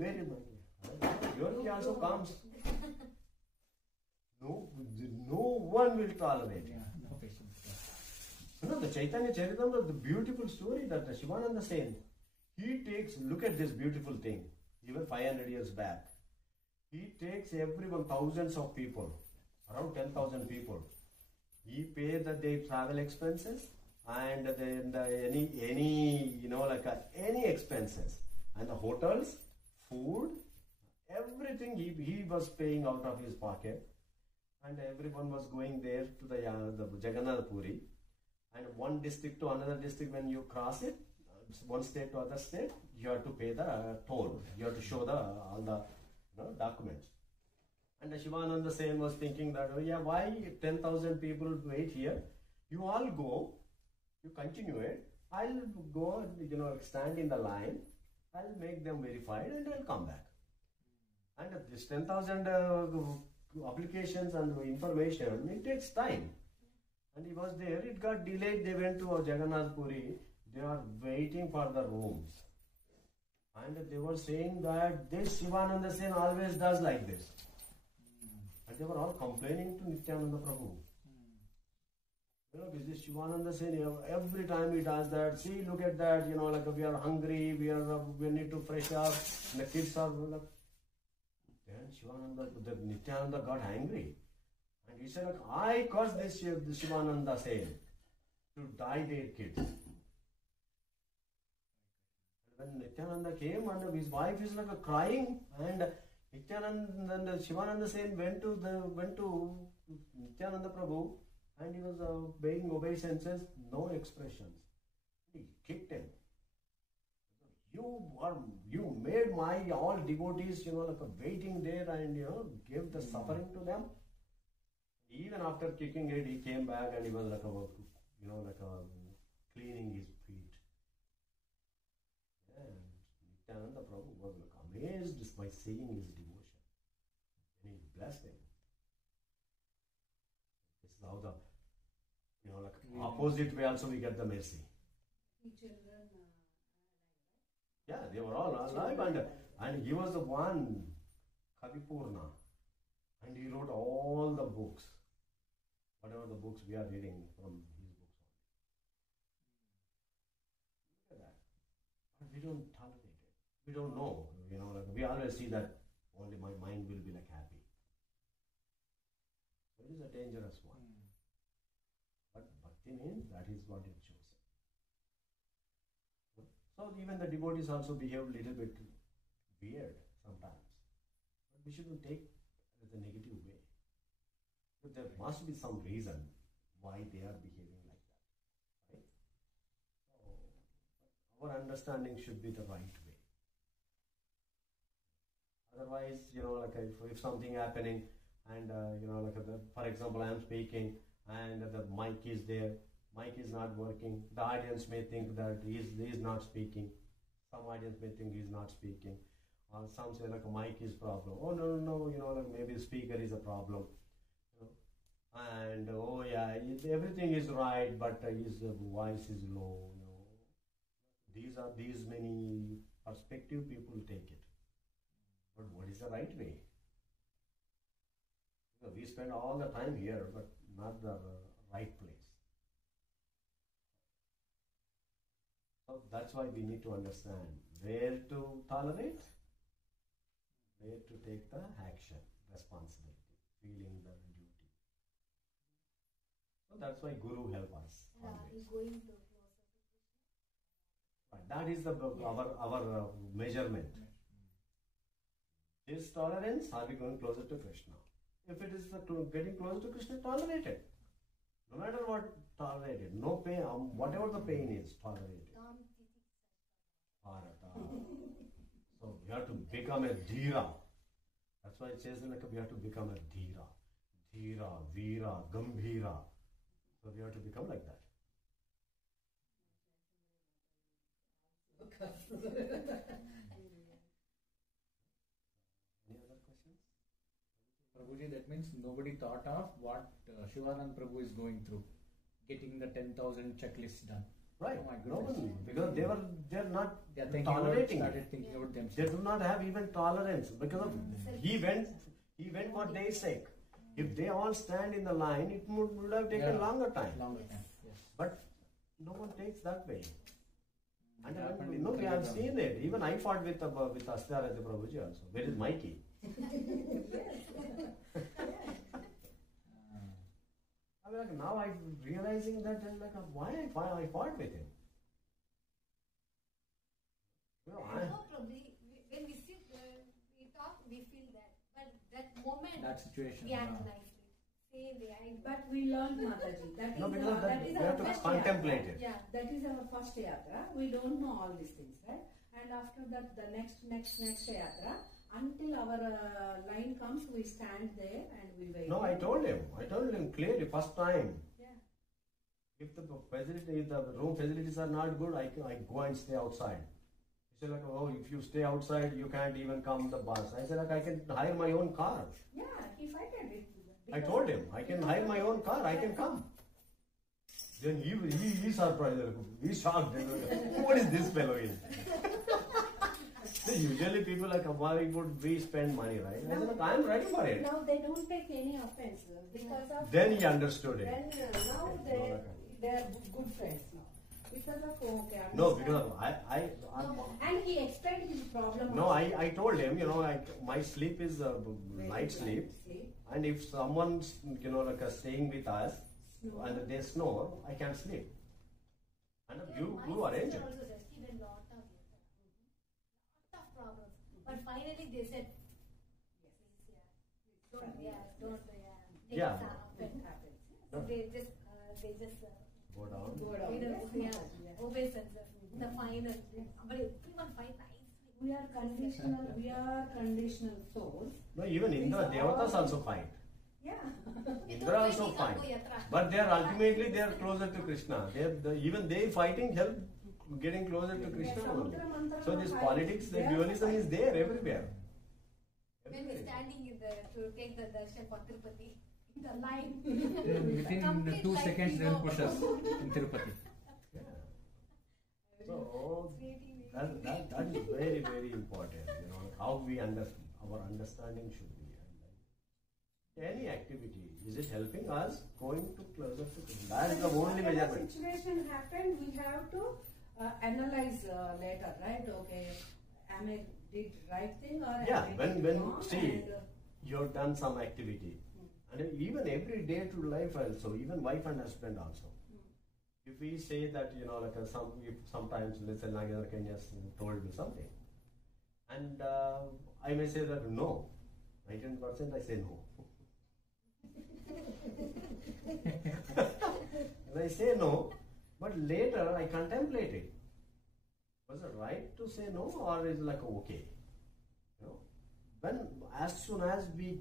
Your key also comes. No one will tolerate it. Yeah, no patience. The Chaitanya Charitamrita, the beautiful story that Shivananda saying, he takes, look at this beautiful thing, even 500 years back. He takes everyone, thousands of people, around 10,000 people. He pays their travel expenses and then any expenses, and the hotels, food, everything he was paying out of his pocket. And everyone was going there to the Jagannath Puri. And one district to another district, when you cross it, one state to other state, you have to pay the toll. You have to show all the documents. And the Shivananda Sen was thinking that, why 10,000 people wait here? You all go, you continue it. I'll go, stand in the line. I'll make them verified and I'll come back. And this 10,000 applications and information, it takes time. And he was there, it got delayed, they went to Jagannath Puri, they are waiting for the rooms. And they were saying that this Shivananda Sen always does like this. And they were all complaining to Nityananda Prabhu. This Shivananda Sen, every time he does that, see, look at that, like we are hungry, we need to fresh up, and the kids are like. Then Nityananda got angry. And he said, I caused this Shivananda Sen to die their kids. And when Nityananda came and his wife is like crying, and Nityananda and Shivananda Sen went to Nityananda Prabhu, and he was paying obeisances, no expressions. He kicked him. You made my all devotees, like waiting there and gave the suffering to them. Even after kicking it, he came back and he was cleaning his feet. And Nityananda Prabhu was amazed by seeing his devotion. And he blessed him. This is how the opposite way also we get the mercy. The children. Yeah, they were all alive, and he was the one, Kavipurna, and he wrote all the books, whatever the books we are reading from his books. Look at that. But we don't tolerate it. We don't know, we always see that only my mind will be like happy. So it is a dangerous one. But bhakti means that is what it shows. So even the devotees also behave a little bit weird sometimes. But we shouldn't take it as a negative way. But there must be some reason why they are behaving like that. Right? So our understanding should be the right way. Otherwise, if something happening and for example, I am speaking and the mic is there. Mic is not working. The audience may think that he is not speaking. Some audience may think he is not speaking. Some say like a mic is problem. Oh no, maybe the speaker is a problem. And oh yeah, everything is right, but his voice is low. these many perspective people take it. But what is the right way? We spend all the time here, but not the right place. So that's why we need to understand where to tolerate, where to take the action, responsibility, feeling the duty. So that's why Guru help us. He's going to closer to Krishna. But that is our measurement. Is tolerance, are we going closer to Krishna? If it is getting closer to Krishna, tolerate it. No matter what, tolerate it. No pain, whatever the pain is, tolerate it. So we have to become a dhira. That's why it says like we have to become a dhira. Dhira, veera, gambhira. So we have to become like that. Any other questions? Prabhuji, that means nobody thought of what Shivanand Prabhu is going through, getting the 10,000 checklists done. Right. Oh my No, goodness. because they're not They are tolerating started it. thinking about They themselves. do not have even tolerance because of he went for their sake. If they all stand in the line, it would have taken Yeah. longer time. Longer time. Yes. But no one takes that way. And It happened we in have Kalyan. seen it. Even I fought with Astarajya Prabhuji also. Where is Mikey? I mean, like, now I'm realizing that like why I fought with him. You know, I know, Prabhu, when we sit, we talk, we feel that. But that moment, That situation. we act yeah. nicely. Say the act. But we learned Mataji. That is, No, because that is we our have to first contemplate yatra. it. Yeah, that is our first yatra. We don't know all these things, right? And after that, the next yatra, until our line comes, we stand there and we wait. No, I told him clearly first time. Yeah. If the room facilities are not good, I go and stay outside. He said like, oh, if you stay outside, you can't even come the bus. I said like, I can hire my own car. Yeah, he fighted it. I told him, I can hire my own car, I can come. Then he surprised, he shocked. What is this fellow in? Usually people like, why would we spend money, right? I said, look, I am ready for it. Now they don't take any offense because of. Then he understood it. Then now they are good friends now. Because of okay. No, because And he explained his problem. no, also. I told him, my sleep is night sleep. And if someone's, staying with us and they snore, I can't sleep. And you arrange it. Also rescued a lot of problems. But finally they said, don't. Yeah. So they just Go down. obey sensor. The final, but everyone fight nicely. We are conditional souls. No, even Indra, Devatas also fight. Yeah. Indra also fight. But they are closer to Krishna. Even they fighting help getting closer to Krishna only. So this politics, the dualism is there everywhere. When we're standing to take the darshan for Tirupati, the line. Within complete 2 line seconds, we they'll go. push us in Tirupati. Yeah. So that is very, very important. How we our understanding should be. Any activity, is it helping us going to closer to Krishna? That is the only Whatever measurement. situation happened, we have to analyze later, right? Okay, am I did right thing or Yeah, am I did when wrong? see, And, you have done some activity, and even every day to life also, even wife and husband also. If we say that sometimes let's say Nagendra Kenyas told me something, and I may say that no, 19% I say no. And I say no, but later I contemplate it. Was it right to say no, or is it like okay? When as soon as we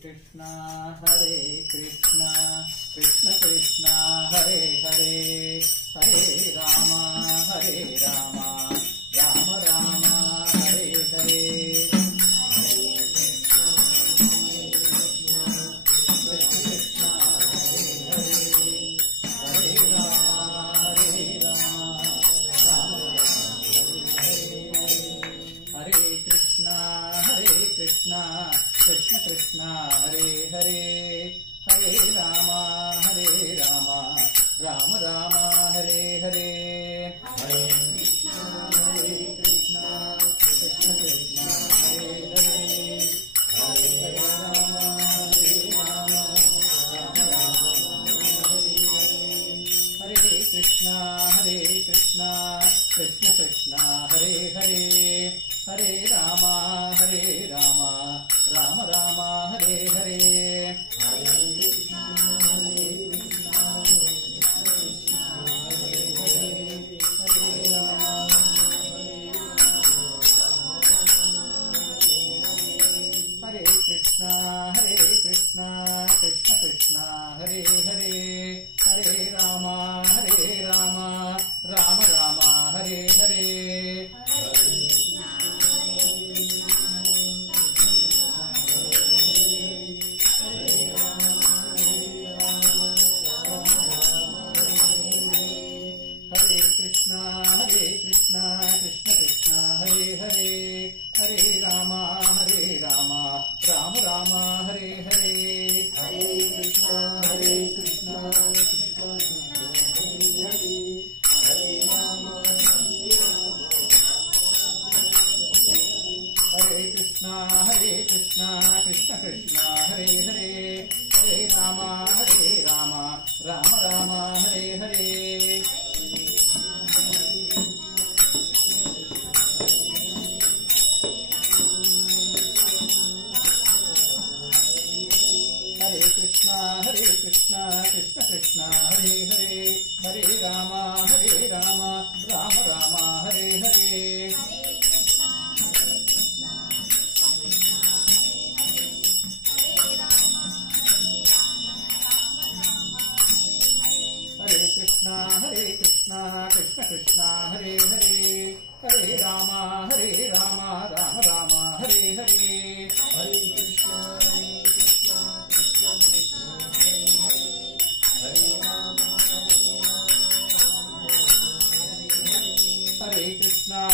Krishna Krishna Krishna Hare Hare Hare Rama Rama Rama Hare Hare Krishna Krishna Hare Hare Hare Rama Rama Rama Hare Hare Hare Krishna Krishna Krishna Krishna Hare Hare Hare Rama Rama Rama Hare Krishna Krishna Krishna Hare Hare Hare Rama Rama Rama Hare Hare Hare Krishna Krishna Krishna Hare Hare Hare Rama Rama Hare Hare Krishna Krishna Krishna Hare Hare Hare Rama Rama Hare Hare Hare Krishna Krishna Hare Rama Hare Krishna Krishna Krishna Hare Hare Hare Rama Rama Hare Hare Krishna Krishna Krishna Hare Hare Hare Rama Rama Hare Hare Hare Krishna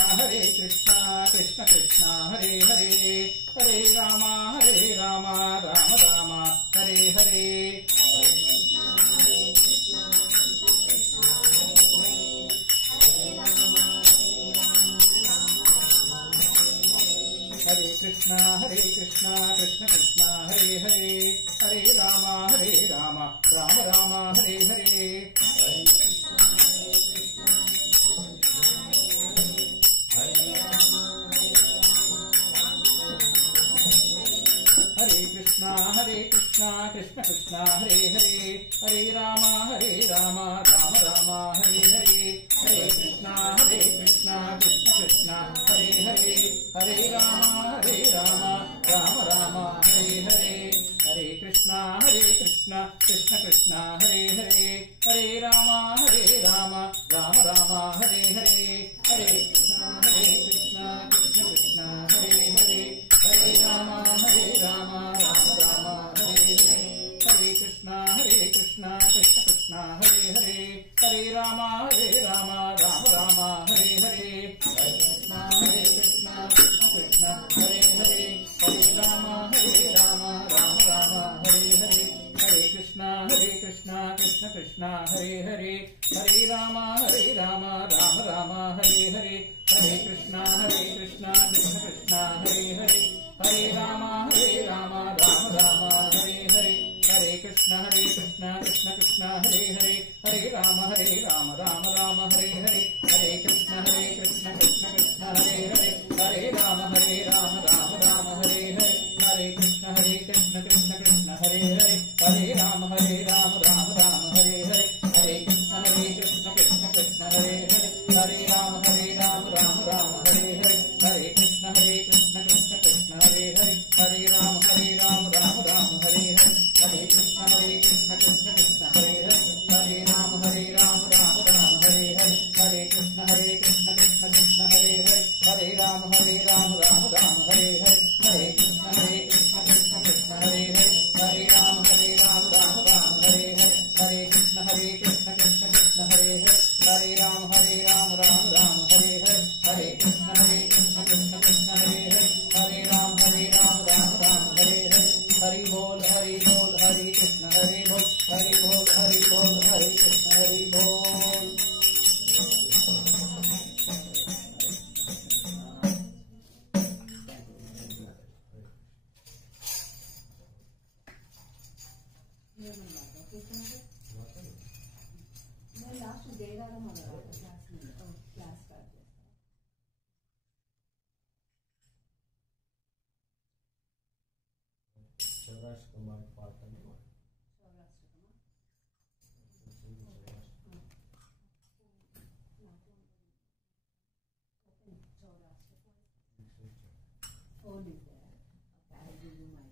Krishna Krishna Hare Hare Hare Rama Rama Hare Hare Hare Krishna Hare Krishna Krishna Hare Hare Hare Rama Rama Hare Hare Hare Krishna Krishna Hare Hare Hare Rama Rama Hare Hare Hare Krishna Krishna Hare Hare Hare Rama Rama Hare Hare Hare Krishna Krishna Hare Hare Hare Rama Rama Hare Hare Hare Krishna Krishna Hare Hare Hare Rama Rama Hare Hare Hare Krishna Krishna Hare Hare Hare Rama Rama Hare Hare Hare Krishna Krishna Hare Hare Hare Rama Rama Hare Hare Hare Krishna Krishna Hare Hare Hare Rama Rama Hare Hare Hare Krishna Krishna Hare Hare Hare Rama Rama Hare Hare Hare Krishna Krishna Hare Hare Hare Rama Rama Hare Hare Hare Krishna Krishna Hare Hare Hare Rama Rama Hare Hare Hare Krishna Krishna Hare Hare Hare Rama Rama Hare Hare Hare Krishna Krishna Hare Hare Hare Rama Rama Hare Hare Hare Krishna Krishna Hare Hare Hare Rama Rama Hare Hare Hare Krishna Krishna Hare Hare Hare Rama Rama Hare Hare Hare Ram Ram Ram Hare Hare. Hari Bol Hare Krishna Hare Bol. Hari Bol Hare Krishna Hare Bol. Last జయరాగం అన్నారు class start చేస్తాం. Chaurashtra part and one. Phone is there. Okay, I'll give you my.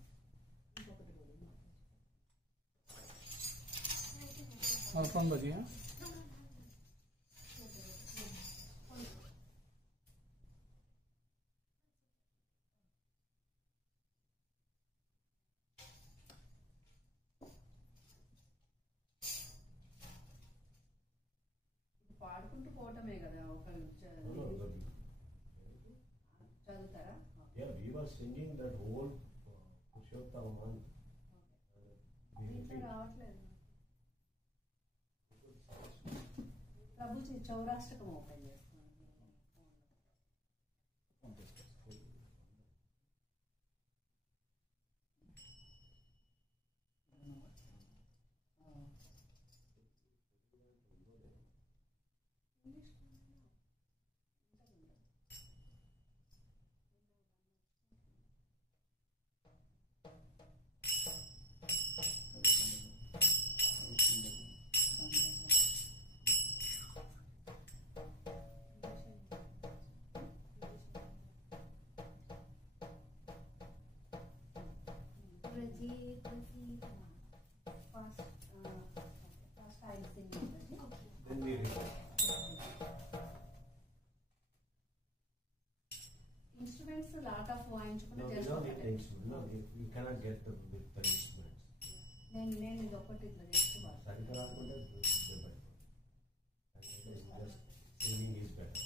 और कौन बजिए పాడుకుంటూ పోవటమే కదా ఒకళ్ళు చదువుతారా? Yeah, we were singing that whole Purushottam month. ఇంకా రావట్లేదు. ప్రభుజీ చౌరాష్టకం ఓపెన్ చేస్తున్నాను. Then we read. Instruments lot of వాయించుకుంటే No, we just don't need ఒకటే. the instrument. No, you cannot get the with the instruments. నేను ఇది ఒకటి ఇట్లా చేస్తున్నాను. Sarika రాకుంటే just singing is better.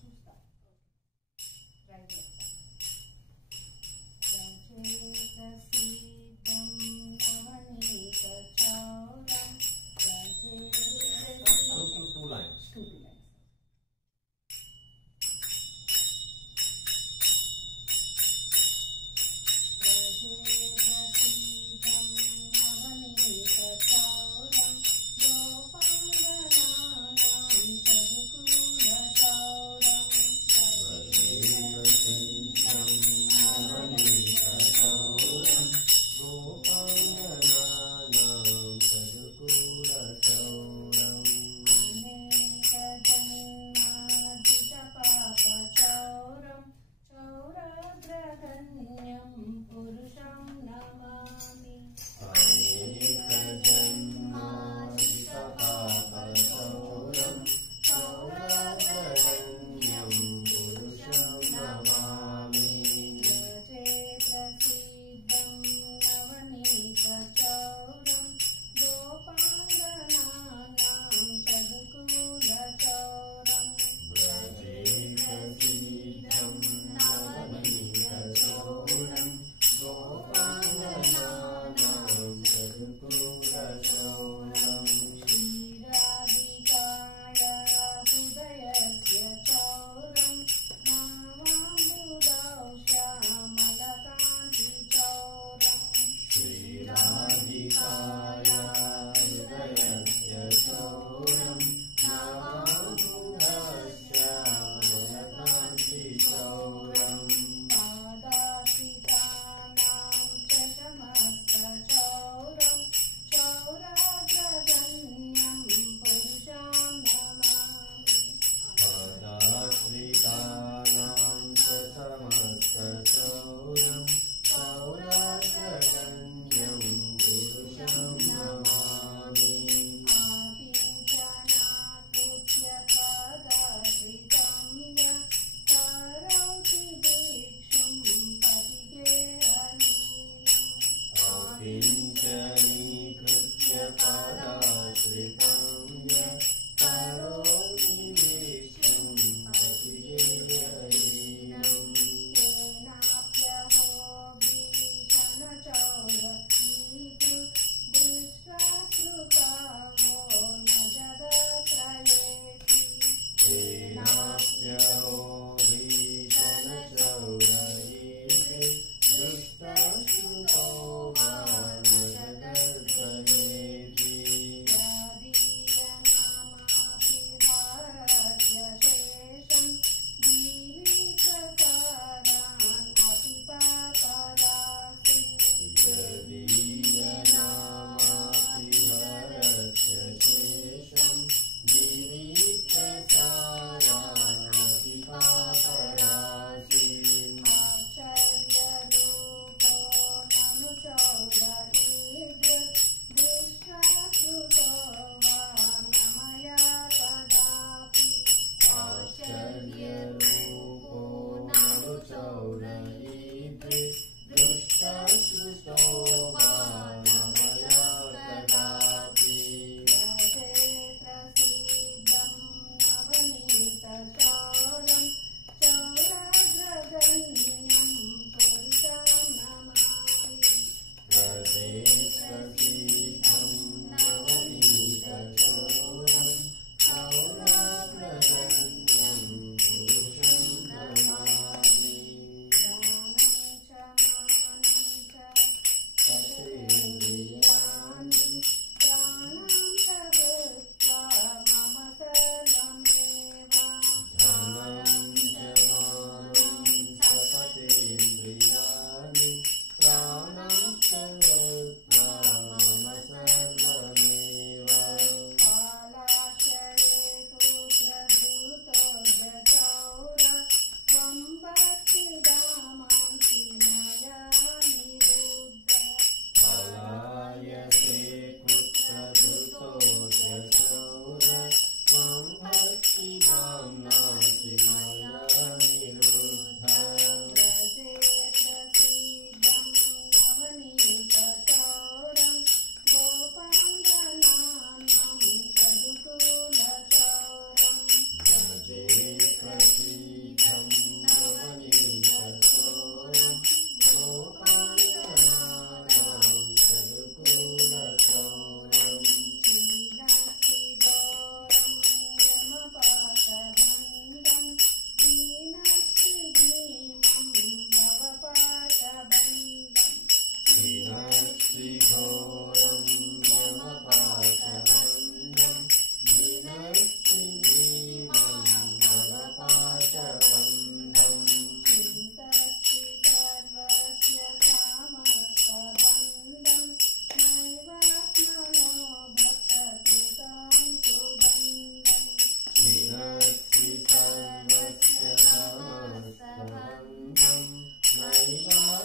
చూస్తా. ట్రై చేస్తా. ప్రసిద్ధం నవనీత చౌరం Two lines. Two lines.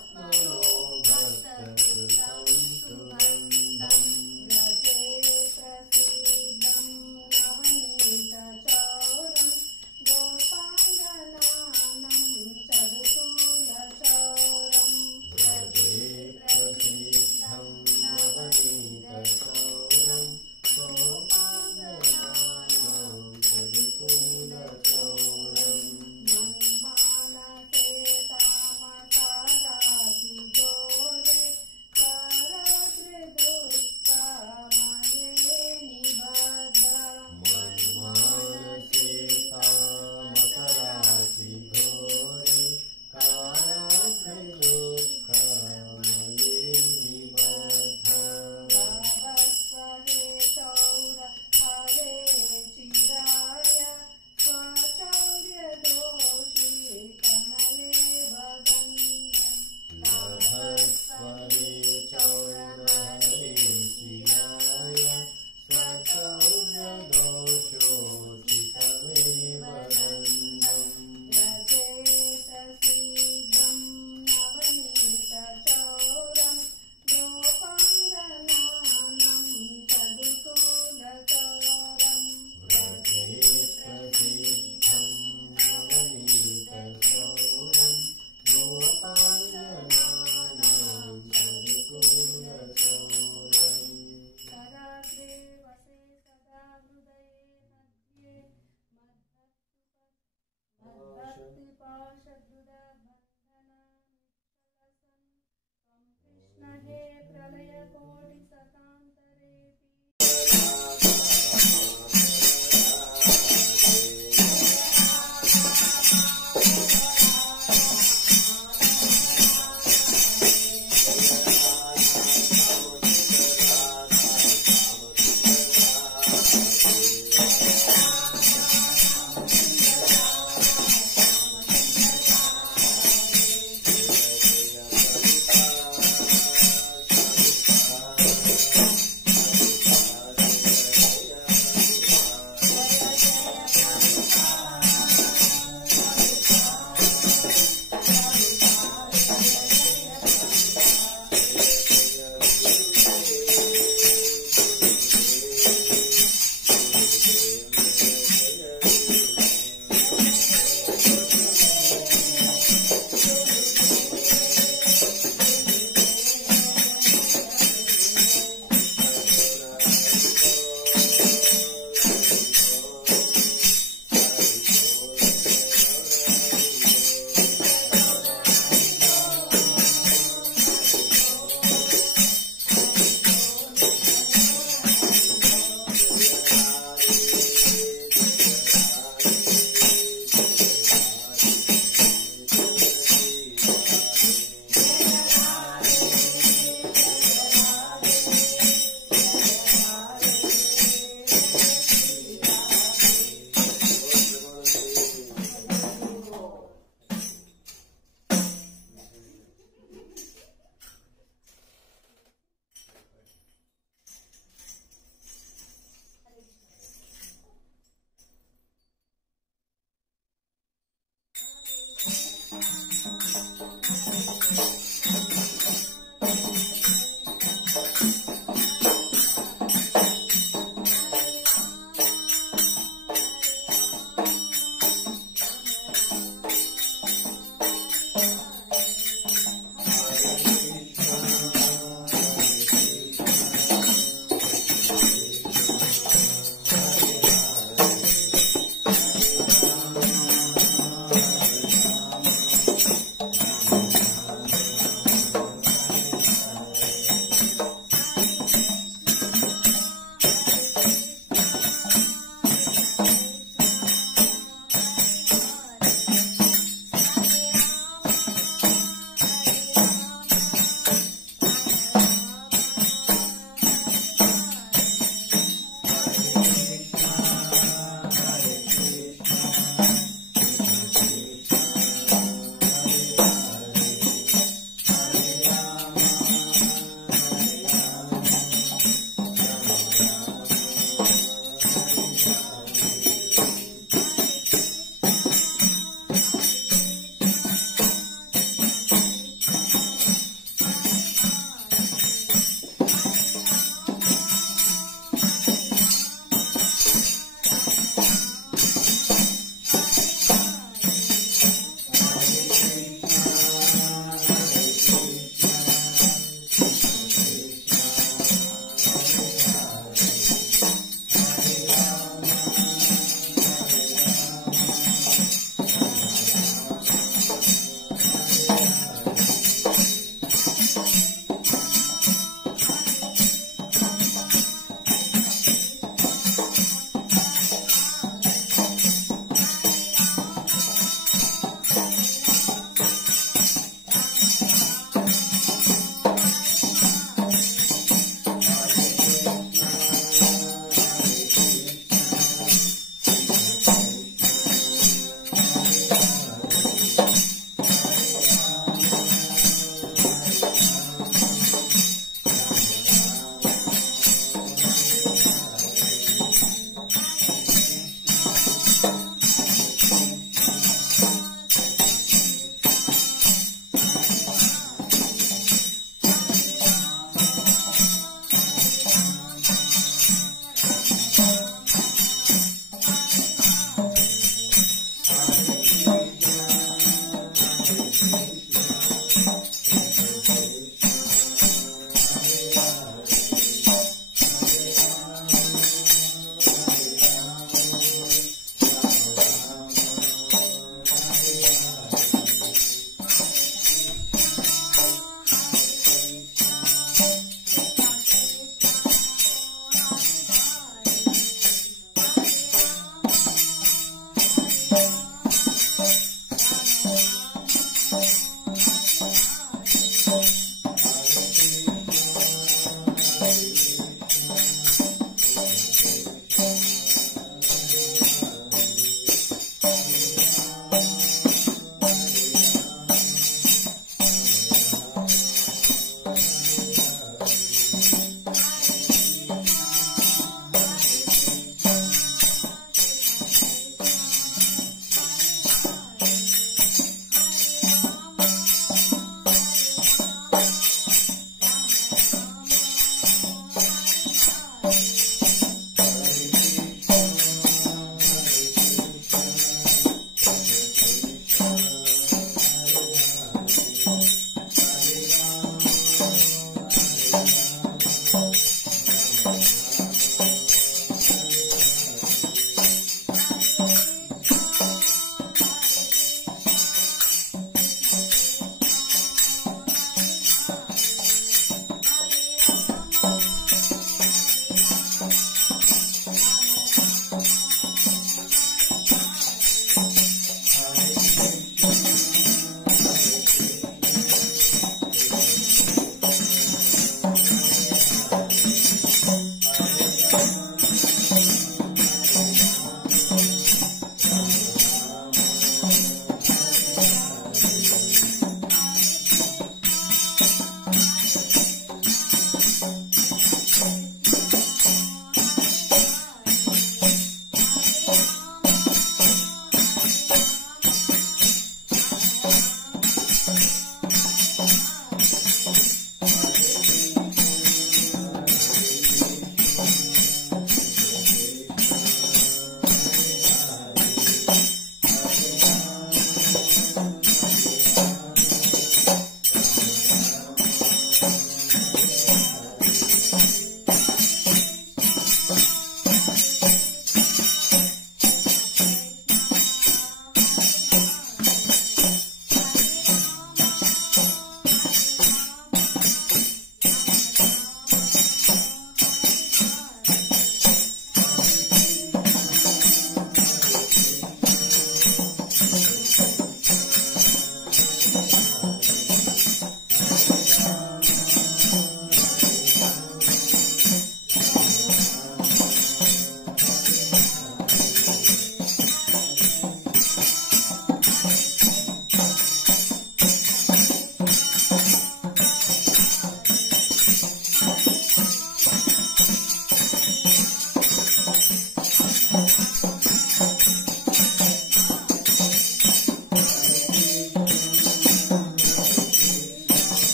आत्मनो भक्तकृतं सुगन्धम् व्रजे प्रसीदं नवनीतचौरं गोपाङ्गनानं चरुकुलचौरं व्रजे प्रसिद्धं नवनीतचौरं गोपाङ्गनानां चरुकुलचौरम् मणिमानसे तामसारासि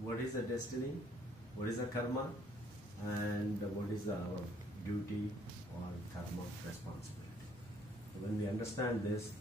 What is the destiny, what is the karma, and what is our duty or karma responsibility. So when we understand this,